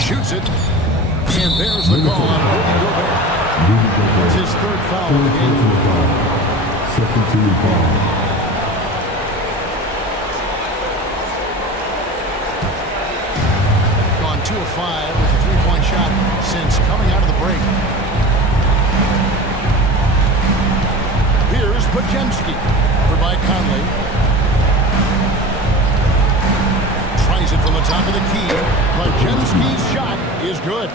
Shoots it. And there's the call on Rudy Gobert. That's his 3rd foul of the game. Second team foul. Gone 2 of 5 with a 3-point shot since coming out of the break. Here's Pajemski. Over by Conley. Tries it from the top of the key. Pajemski's shot is good.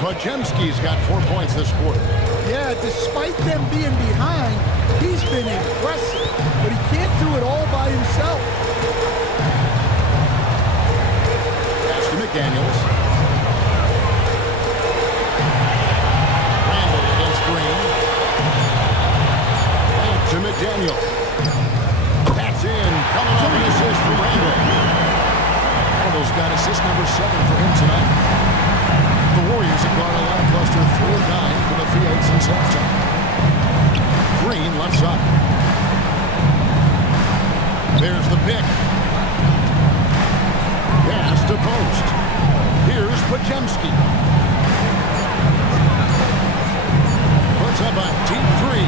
Pajemski's got 4 points this quarter. Yeah, despite them being behind, he's been impressive, but he can't do it all by himself. Pass to McDaniels. Randall against Green. Back to McDaniel. That's in. Coming off an assist from Randall. Randall's got assist number 7 for him tonight. The Warriors have gone a lackluster 3 of 9 from the field since halftime. Green left side. There's the pick. Pass to Post. Here's Pajemski. Puts up a deep 3.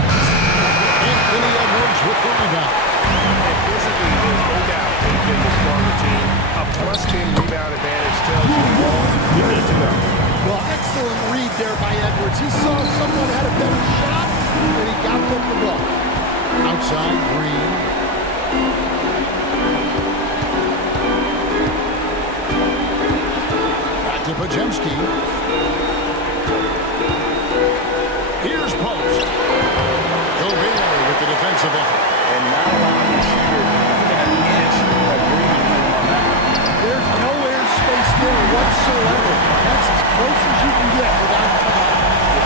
Anthony Edwards with the rebound. And physically, there's no doubt they've been the stronger team. A +10 rebound advantage tells you you need to go. Well, excellent read there by Edwards. He saw someone had a better shot, and he got them the ball. Outside, Green. Back to Pajemski. Here's Post. Gobert with the defensive effort. And not allowing the shooter even an inch of breathing room on that. There's no airspace there whatsoever. That's as close as you can get without foul.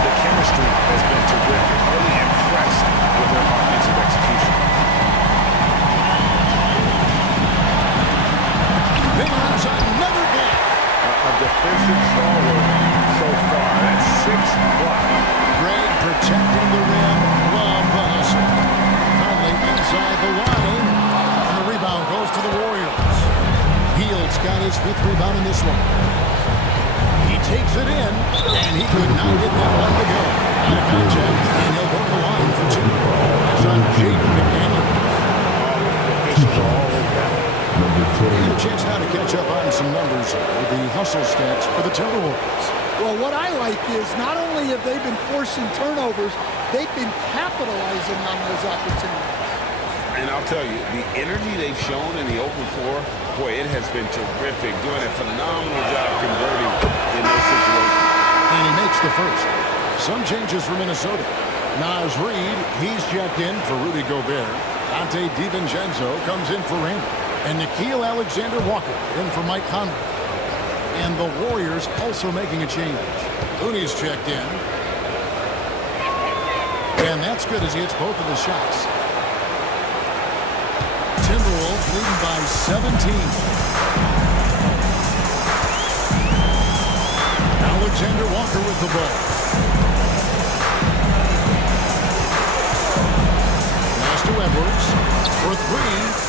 The chemistry has been terrific. Really impressed with their offensive execution. There's another game. A defensive stalwart so far. That's 6 blocks. Greg protecting the rim. Love the hustle. Conley inside the line. And the rebound goes to the Warriors. Hield's got his 5th rebound in this one. He takes it in, and he could not get that one to go. Out of contact, and he'll go to the line for 2. That's on Jaden McDaniel. Officials are all over that. Get a chance now to catch up on some numbers with the hustle stats for the Timberwolves. Well, what I like is not only have they been forcing turnovers, they've been capitalizing on those opportunities. And I'll tell you, the energy they've shown in the open floor, boy, it has been terrific. Doing a phenomenal job converting in those situations. And he makes the first. Some changes for Minnesota. Naz Reid, he's checked in for Rudy Gobert. Dante DiVincenzo comes in for Randall. And Nickeil Alexander-Walker in for Mike Conley. And the Warriors also making a change. Looney's checked in. And that's good as he hits both of the shots. Timberwolves leading by 17. Alexander-Walker with the ball. Pass to Edwards for 3.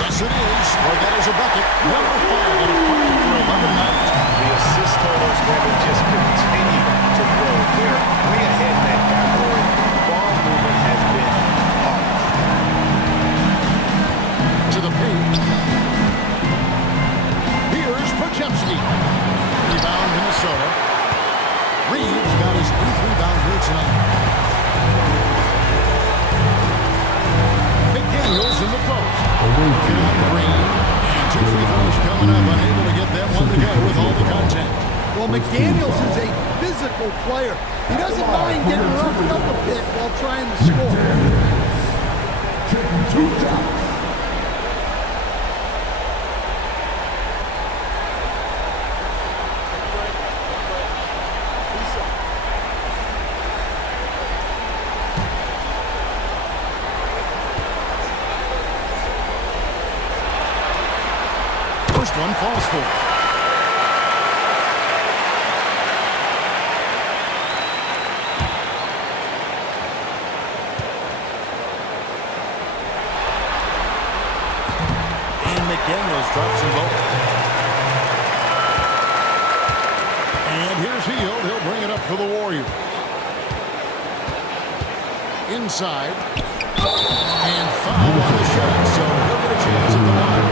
Yes, Yes, it is. Or that is a bucket. Number 5 and a 5 for 11 night. The assist totals have just continued to grow. They're way ahead in that category. Ball movement has been flawless. To the paint. Here's Podziemski. Rebound, Minnesota. Reeves got his 8th rebound here tonight. McDaniels in the post. Working on Green. And 2 free throws coming up. Unable to get that one to go with all the contact. Well, McDaniels is a physical player. He doesn't mind getting roughed up a bit while trying to score. Taking 2 shots. First one falls for. And McDaniels drops them both. And here's Hield. He'll bring it up for the Warriors. Inside. And foul on the shot, so he'll get a chance at the line.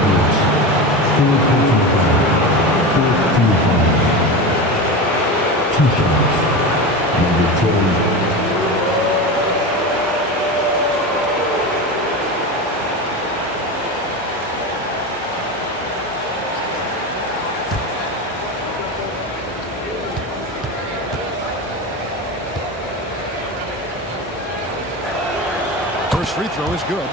First free throw is good.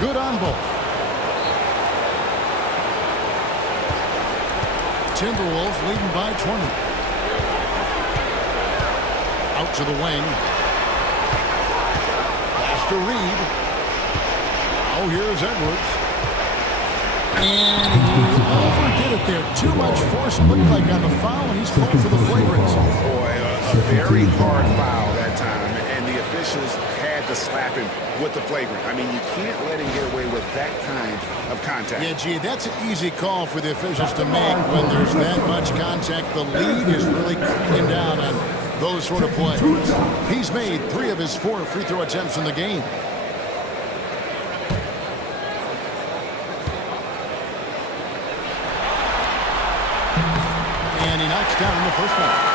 Good on both. Timberwolves leading by 20. Out to the wing. Pass to Reed. Oh, here's Edwards. And he overdid it there. Too much force, it looked like, on the foul, and he's called for the flagrant. Boy, a very hard foul that time, and the officials had to slap him with the flagrant. I mean, you can't let him get away with that kind of contact. Yeah, gee, that's an easy call for the officials to make when there's that much contact. The league is really cracking down on those sort of plays. He's made 3 of his 4 free throw attempts in the game. And he knocks down the first one.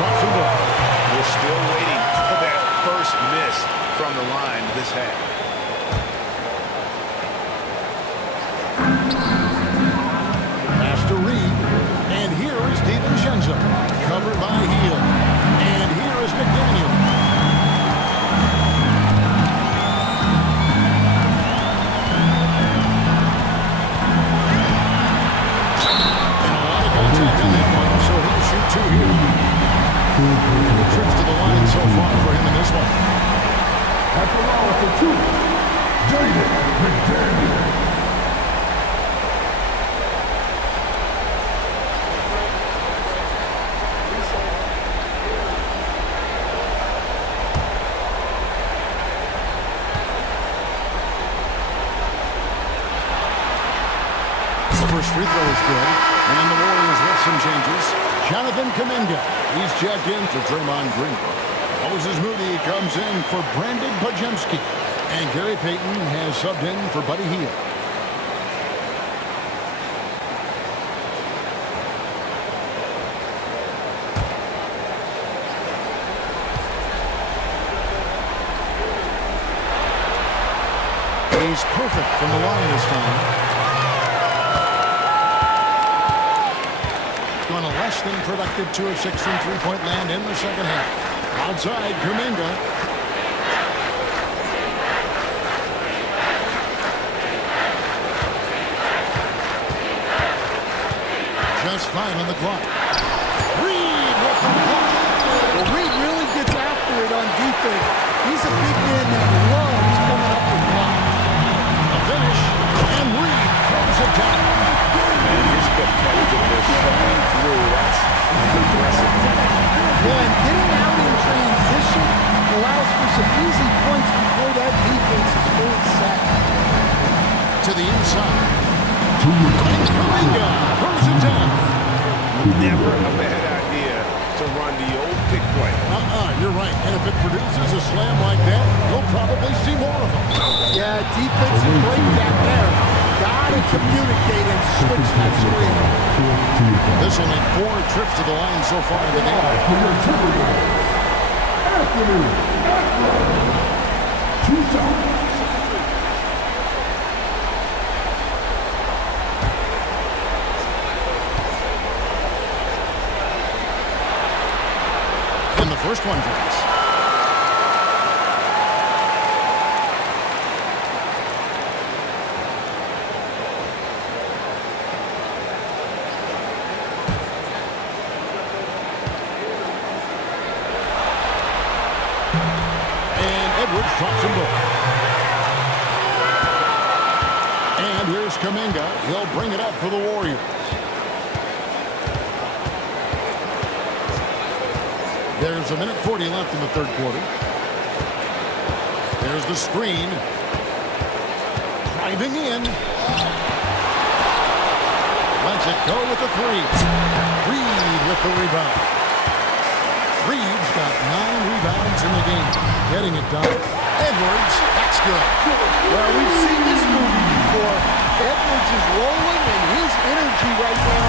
We're still waiting for that first miss from the line this half. Pass to Reed. And here is DiVincenzo. Covered by Hield. And here is McDaniel. And a lot of contact on that one, so he'll shoot 2 here. Good trips to the line so far for him in this one. At the line for 2, David McDaniel. The first free throw is good. And the Warriors with some changes. Jonathan Kuminga. He's checked in for Draymond Green. Moses Moody comes in for Brandon Podziemski. And Gary Payton has subbed in for Buddy Hield. He's perfect from the line this time. On a less than productive 2 of 6 from three-point land in the second half. Outside, Kuminga. has 5 on the clock. Reed with the block. Well, Reed really gets after it on defense. He's a big man that loves coming up with blocks. The finish, and Reed throws it down. And his competitiveness showing through. That's impressive. Yeah, and getting out in transition allows for some easy points before that defense is fully set. To the inside. And Kuminga throws it down. Never a bad idea to run the old pick play. You're right. And if it produces a slam like that, you'll probably see more of them. Yeah, defensive breakdown there. Gotta communicate and switch that screen. This will make 4 trips to the line so far in the game. For your Timberwolves, Anthony Edwards. 2 shots. And the first one drops. Edwards drops them both. And here's Kuminga. He'll bring it up for the Warriors. There's 1:40 left in the third quarter. There's the screen. Driving in. Lets it go with the 3. Reed with the rebound. Reed's got 9 rebounds in the game. Getting it done. Edwards, that's good. Well, we've seen this movie before. Edwards is rolling, and his energy right now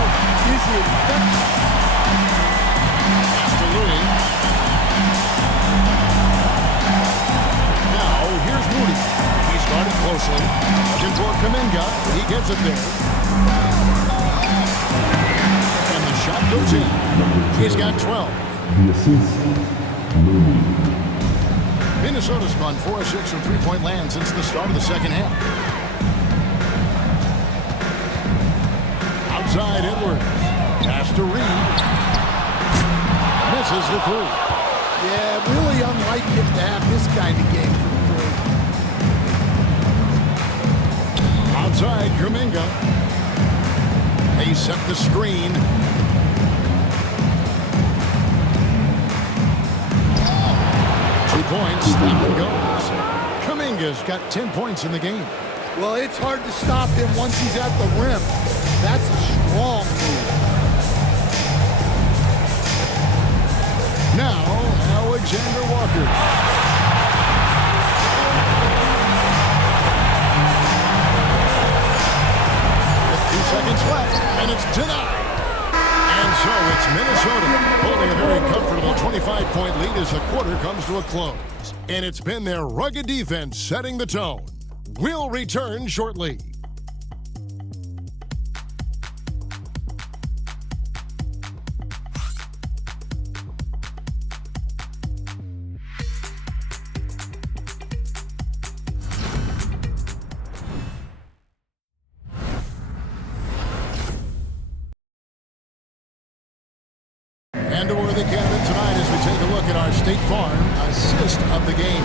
is infectious. Pass to Looney. Now, here's Moody. He's guarded closely. Looking for Kuminga. He gets it there. And the shot goes in. He's got 12. The assist, Looney. Minnesota's gone 4 of 6 from three-point land since the start of the second half. Outside Edwards. Pass to Reed. Misses the 3. Yeah, really unlike him to have this kind of game from 3. Outside Kuminga. They set the screen. Points, stop and goes. Kuminga's got 10 points in the game. Well, it's hard to stop him once he's at the rim. That's a strong move. Now, Alexander Walker. With 2 seconds left, and it's denied. And so it's Minnesota holding a very comfortable 25-point lead as the quarter comes to a close. And it's been their rugged defense setting the tone. We'll return shortly. And a worthy candidate tonight as we take a look at our State Farm assist of the game.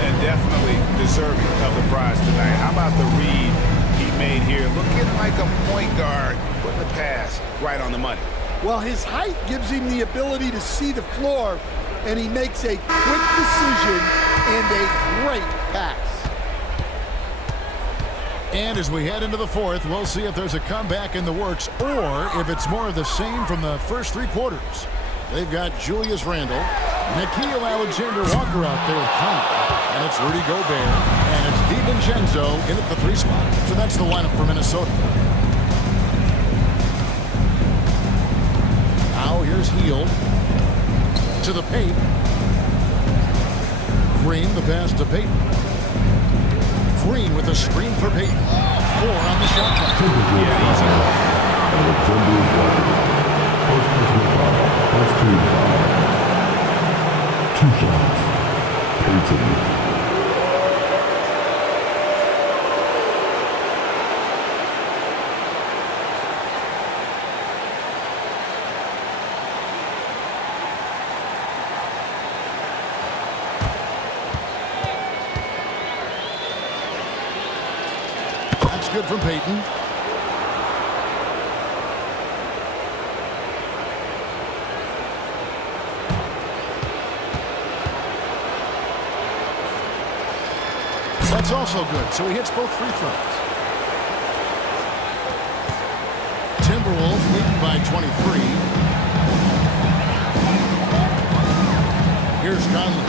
And definitely deserving of the prize tonight. How about the read he made here? Looking like a point guard, putting the pass right on the money. Well, his height gives him the ability to see the floor, and he makes a quick decision and a great pass. And as we head into the fourth, we'll see if there's a comeback in the works or if it's more of the same from the first 3 quarters. They've got Julius Randle, Nickeil Alexander-Walker out there with Conley, and it's Rudy Gobert, and it's DiVincenzo in at the 3 spot. So that's the lineup for Minnesota. Now here's Hield to the paint. Green, the pass to Payton. Green with a screen for Payton. 4 on the shot clock. Yeah, easy. Alexander Walker. First personal foul. First team foul. 2 shots. Payton. good from Payton. That's also good, so he hits both free throws. Timberwolves leading by 23. Here's Conley.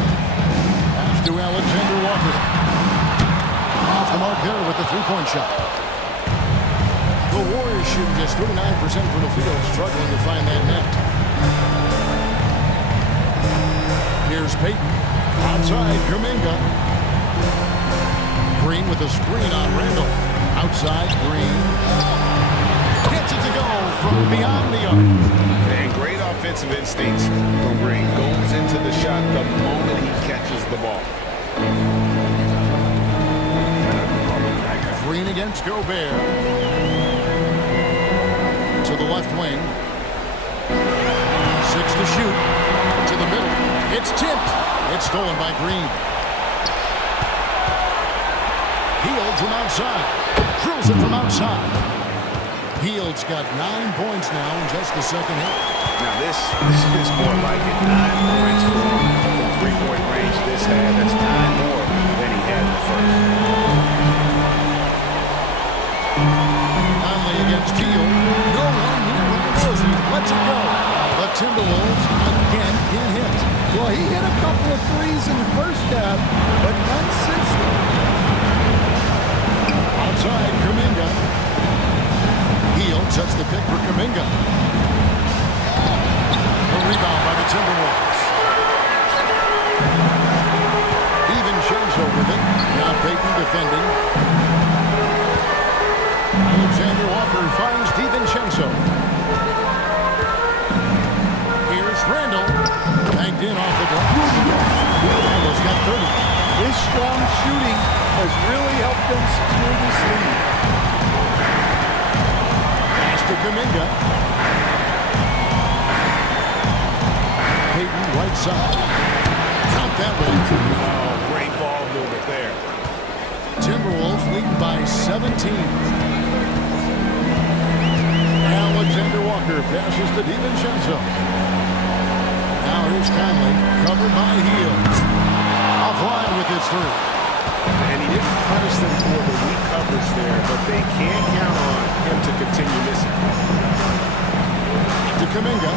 Pass to Alexander Walker. Off the mark there with the three-point shot. The Warriors shooting just 39% from the field, struggling to find that net. Here's Payton. Outside, Kuminga. Green with a screen on Randall. Outside, Green. Gets it to go from beyond the arc. And great offensive instincts from Green. Goes into the shot the moment he catches the ball. Green against Gobert. To the left wing. 6 to shoot. To the middle. It's tipped. It's stolen by Green. Hield from outside. Drills it from outside. Hield's got 9 points now in just the second half. Now this is more like it. 9 points from three-point range this half. That's 9 more than he had in the first. Conley against Hield. No one near where it was. He lets it go. The Timberwolves again can't hit. Well, he hit a couple of threes in the first half, but none since then. Outside, Kuminga. Hield sets the pick for Kuminga. The rebound by the Timberwolves. DiVincenzo with it. Now Payton defending. Alexander Walker finds DiVincenzo. Here's Randall. Banked in off the glass. Randall's got 30. His strong shooting has really helped them secure this lead. Pass to Kuminga. Payton right side. Count that one. Oh, great ball movement there. Timberwolves lead by 17. Alexander Walker passes to DiVincenzo. Now here's Conley, covered by Hield. Offline with his three. And he didn't punish them for the weak coverage there, but they can't count on him to continue missing. To Kuminga.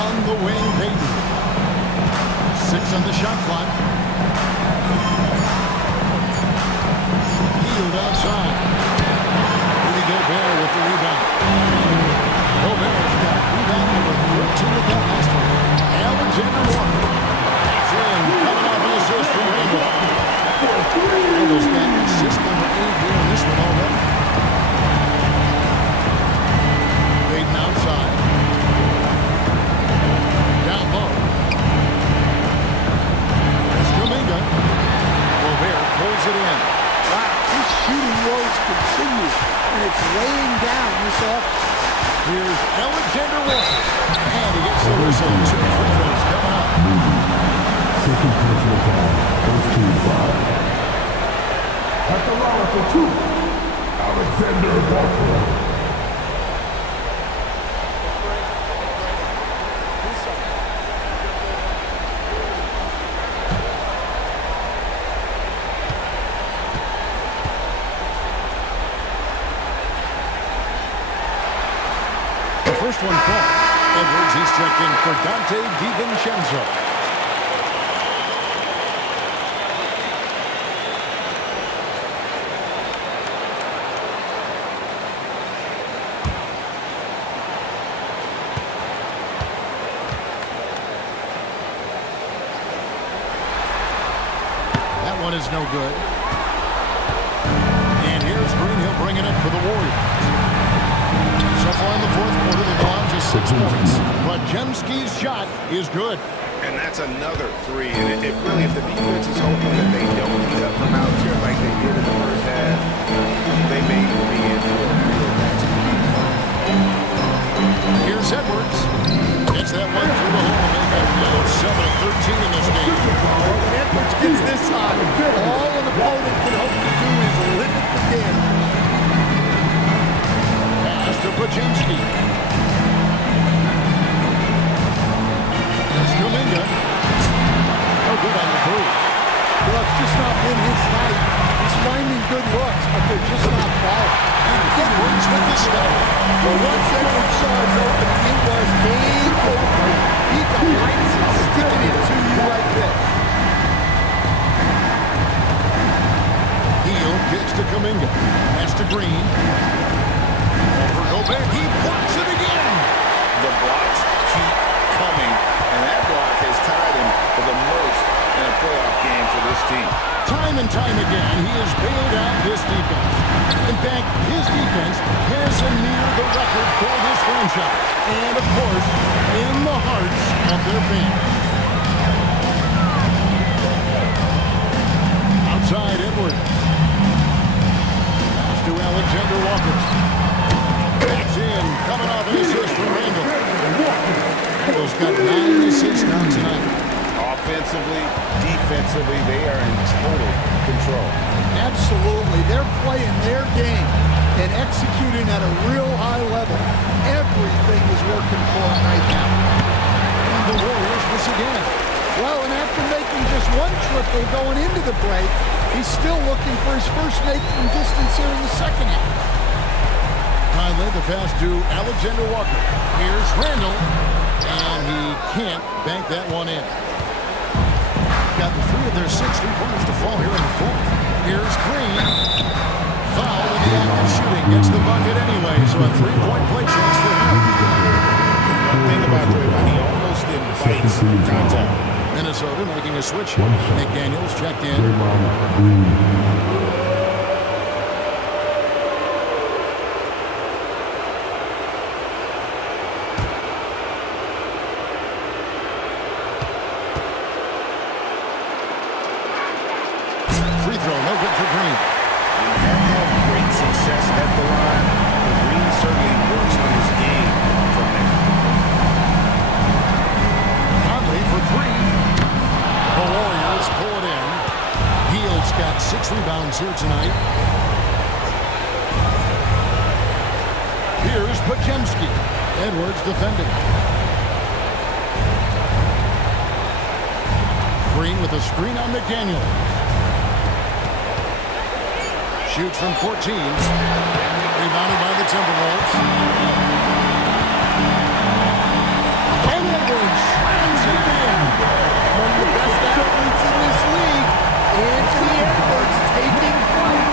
On the wing, Payton. 6 on the shot clock. Hield outside. Rudy Gobert with the rebound. Gobert's got rebound number 13 with that last one. Alexander Walker. That's in. Coming off an assist from Randall. Randall's got assist number 8 here in this one already. Payton outside. Down low. There's Kuminga. Gobert pulls it in. Wow, his shooting woes continue, and it's laying down this offense. Here's Alexander Walker. And he gets the whistle. 2 free throws coming up. Second personal foul. First team foul. At the line for 2, Alexander Walker. First one falls. Edwards, he's checked in for Dante DiVincenzo. That one is no good. And here's Green. He'll bring it up for the Warriors. So far in the fourth quarter, they've allowed just 6 points. But Jemski's shot is good. And that's another three. And if the defense is hoping that they don't heat up from out here like they did in the first half, they may be in for a real basket. Here's Edwards. Gets that one through the hole. They got now 7 of 13 in this game. When Edwards gets this high, all an opponent Pajemski. There's Kuminga. No good on the three. Well, it's just not been his night. He's finding good looks, but they're just not falling. And Edwards with the stop. Well, once Edwards saw his opening, it was game over. He delights in sticking it to you like this. Heel kicks to Kuminga. Pass to Green. Over Gobert. He blocks it again. The blocks keep coming, and that block has tied him for the most in a playoff game for this team. Time and time again, he has bailed out this defense. In fact, his defense has him near the record for this franchise. And, of course, in the hearts of their fans. Outside, Edwards. Pass to Alexander Walker. That's in. Coming off an assist from Randall. Randall's got 9 assists now tonight. Offensively, defensively, they are in total control. Absolutely. They're playing their game and executing at a real high level. Everything is working for them right now. And the Warriors miss again. Well, and after making just one triple going into the break, he's still looking for his first make from distance here in the second half. Finally, the pass to Alexander Walker. Here's Randall, and he can't bank that one in. Gotten 3 of their 6 3-pointers to fall here in the fourth. Here's Green. Foul in the act of shooting. Gets the bucket anyway, so a 3-point play chance for him. One thing about Draymond, he almost invites contact. Minnesota making a switch here. McDaniels checked in. Free throw, no good for Green. When you have had great success at the line, Green certainly works on his game from there. Conley for 3. The Warriors pull it in. Hield's got 6 rebounds here tonight. Here's Pajemski. Edwards defending. Green with a screen on McDaniel. Shoots from 14. Rebounded by the Timberwolves. And Edwards slams it in. One of the best athletes in this league, Anthony Edwards taking flight.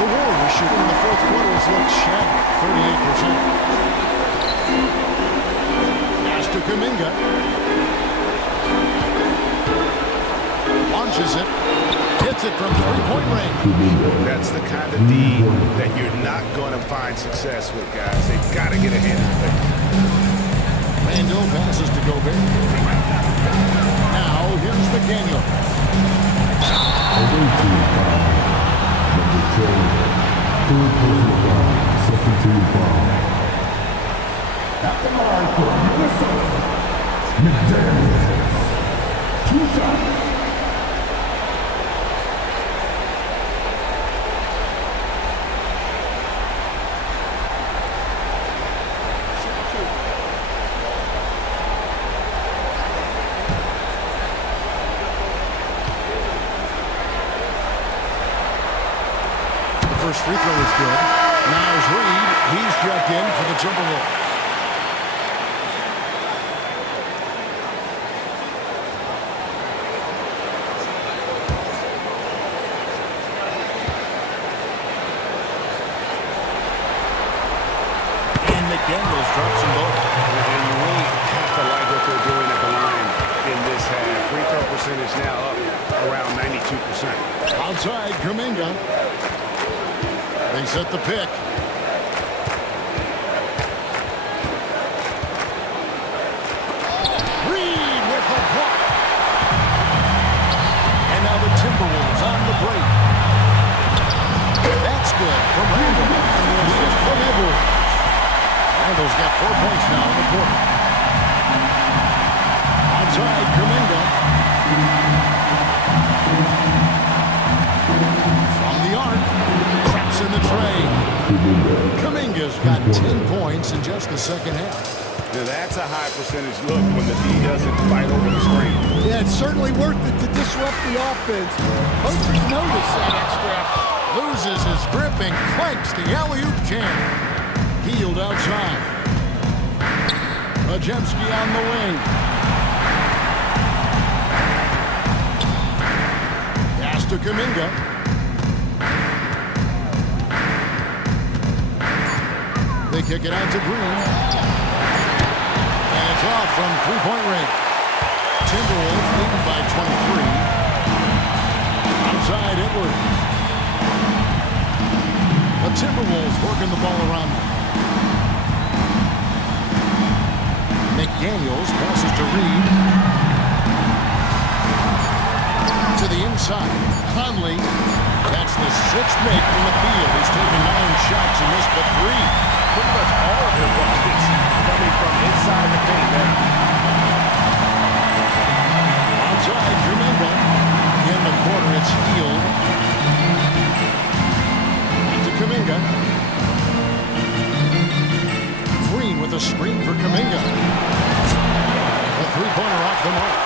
The Warriors shooting in the fourth quarter has looked shabby, 38%. Pass to Kuminga. Launches it. Hits it from 3-point range. That's the kind of D that you're not going to find success with, guys. They've got to get a hand in the face. Randall passes to Gobert. Now here's McDaniel. Number 10, third personal foul, second team foul. At the line for Minnesota, McDaniels. 2 shots. First free throw is good. Now is Reed. He's checked in for the Timberwolves. And McDaniels drops them both. And you really have to like what they're doing at the line in this half. Free throw percentage now up around 92%. Outside, Kuminga. They set the pick. Reed with the block. And now the Timberwolves on the break. That's good from Randall. And the assist from Edwards. Randall's got 4 points now in the quarter. Outside, Kuminga. From the arc. Traps in the the tray. Kuminga's got 10 points in just the second half. Now that's a high percentage look when the D doesn't fight over the screen. Yeah, it's certainly worth it to disrupt the offense. Coaches notice that extra effort. Loses his grip and clanks the alley-oop jam. Healed outside. Majemski on the wing. Pass to Kuminga. They kick it out to Green. And it's off from three-point range. Timberwolves leading by 23. Outside Edwards. The Timberwolves working the ball around them. McDaniels passes to Reed. To the inside. Conley. That's the sixth make from the field. He's taken 9 shots and missed but 3. Pretty much all of their buckets coming from inside the paint now. Outside, Kuminga. In the corner, it's Hield. To Kuminga. Green with a screen for Kuminga. A three-pointer off the mark.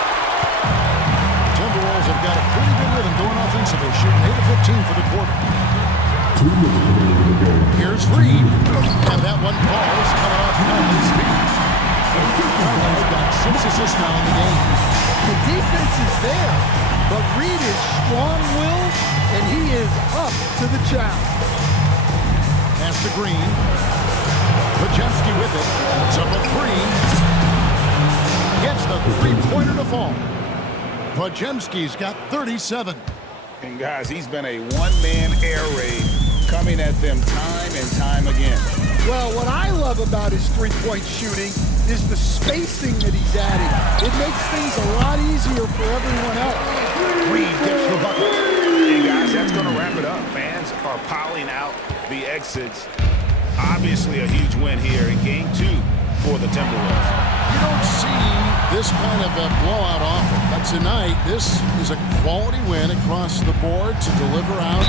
Timberwolves have got a pretty good rhythm going offensively, shooting 8 of 15 for the quarter. Here's Reed. And that one falls coming off Conley's feet. Conley's got 6 assists now in the game. The defense is there, but Reed is strong-willed, and he is up to the challenge. Pass to Green. Majemski with it. It's up a 3. Gets the three-pointer to fall. Majemski's got 37. And guys, he's been a one-man air raid coming at them time and time again. Well, what I love about his three-point shooting is the spacing that he's adding. It makes things a lot easier for everyone else. Reed gets the bucket. And guys, that's going to wrap it up. Fans are piling out the exits. Obviously a huge win here in Game 2 for the Timberwolves. You don't see this kind of a blowout often, but tonight this is a quality win across the board to deliver out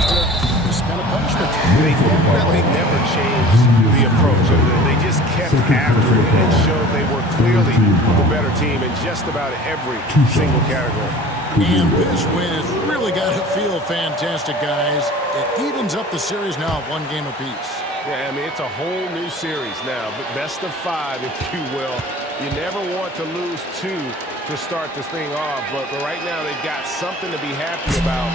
this kind of punishment. They definitely never changed the approach. They just kept after it and showed they were clearly the better team in just about every single category. And this win has really got to feel fantastic, guys. It evens up the series now at 1 game apiece. Yeah, I mean, it's a whole new series now, but best of 5, if you will. You never want to lose 2 to start this thing off, but right now they've got something to be happy about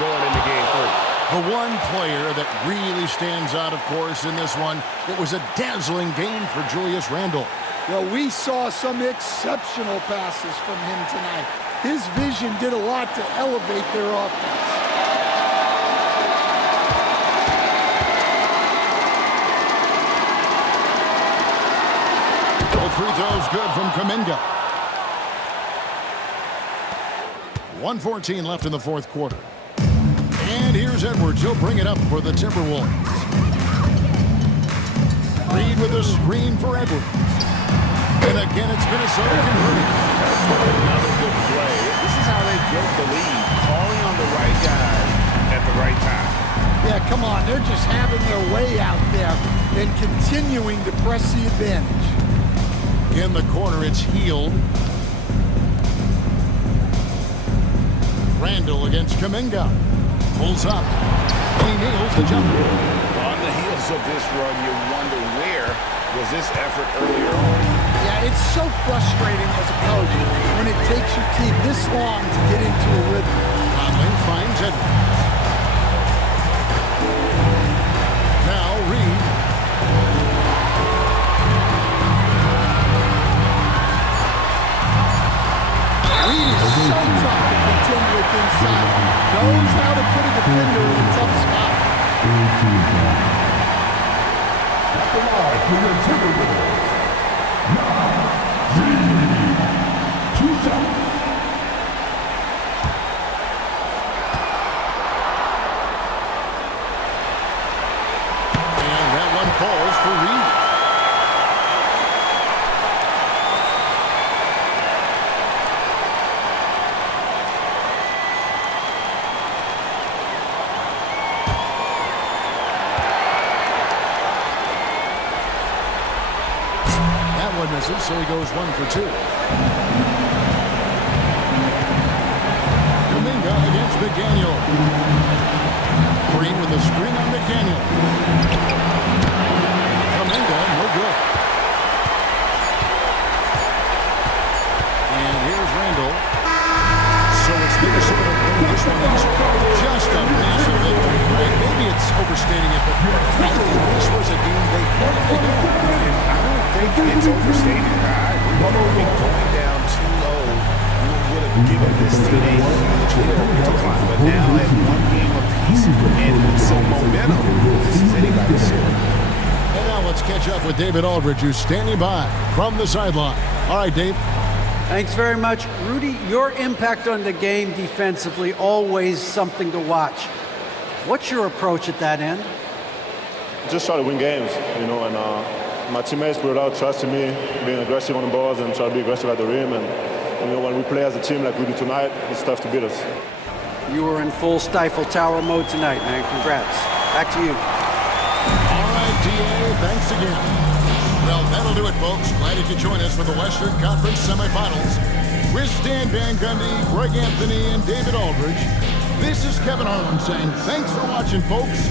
going into Game 3. The one player that really stands out, of course, in this one, it was a dazzling game for Julius Randle. Well, we saw some exceptional passes from him tonight. His vision did a lot to elevate their offense. Free throws good from Kuminga. 1:14 left in the fourth quarter. And here's Edwards. He'll bring it up for the Timberwolves. Reed with a screen for Edwards. And again, it's Minnesota converting. Another good play. This is how they get the lead. Calling on the right guys at the right time. Yeah, come on. They're just having their way out there and continuing to press the advantage. In the corner, it's Hield. Randle against Kuminga. Pulls up. He nails the jumper. On the heels of this run, you wonder where was this effort earlier on. Yeah, it's so frustrating as a coach when it takes your team this long to get into a rhythm. Conley finds Edwards. Now Reed. Reed is so tough to contend with inside. Knows how to put a defender in a tough spot. At the line for your Timberwolves. Reed. 2 shots. And that one falls for Reed. one misses, so he goes 1 for 2. Kuminga against McDaniel. Green with a screen on McDaniel. Kuminga, no good. And here's Randall. So it's Minnesota. This one is just a massive victory, right? Maybe it's overstating it, but I think this was a game they had to win. I don't think it's overstated. I think going down 2-0 would have given this team a huge hill to climb. But now at one game apiece and with some momentum, this is anybody's series. And now let's catch up with David Aldridge, who's standing by from the sideline. All right, Dave. Thanks very much. Rudy, your impact on the game defensively, always something to watch. What's your approach at that end? Just try to win games, you know, and my teammates put a lot of trust in me, being aggressive on the balls and try to be aggressive at the rim. And, you know, when we play as a team like we do tonight, it's tough to beat us. You were in full Stifle Tower mode tonight, man. Congrats. Back to you. All right, DA, thanks again. Well, that'll do it, folks. Glad you could join us for the Western Conference semifinals. With Stan Van Gundy, Greg Anthony, and David Aldridge, this is Kevin Harlan saying thanks for watching, folks.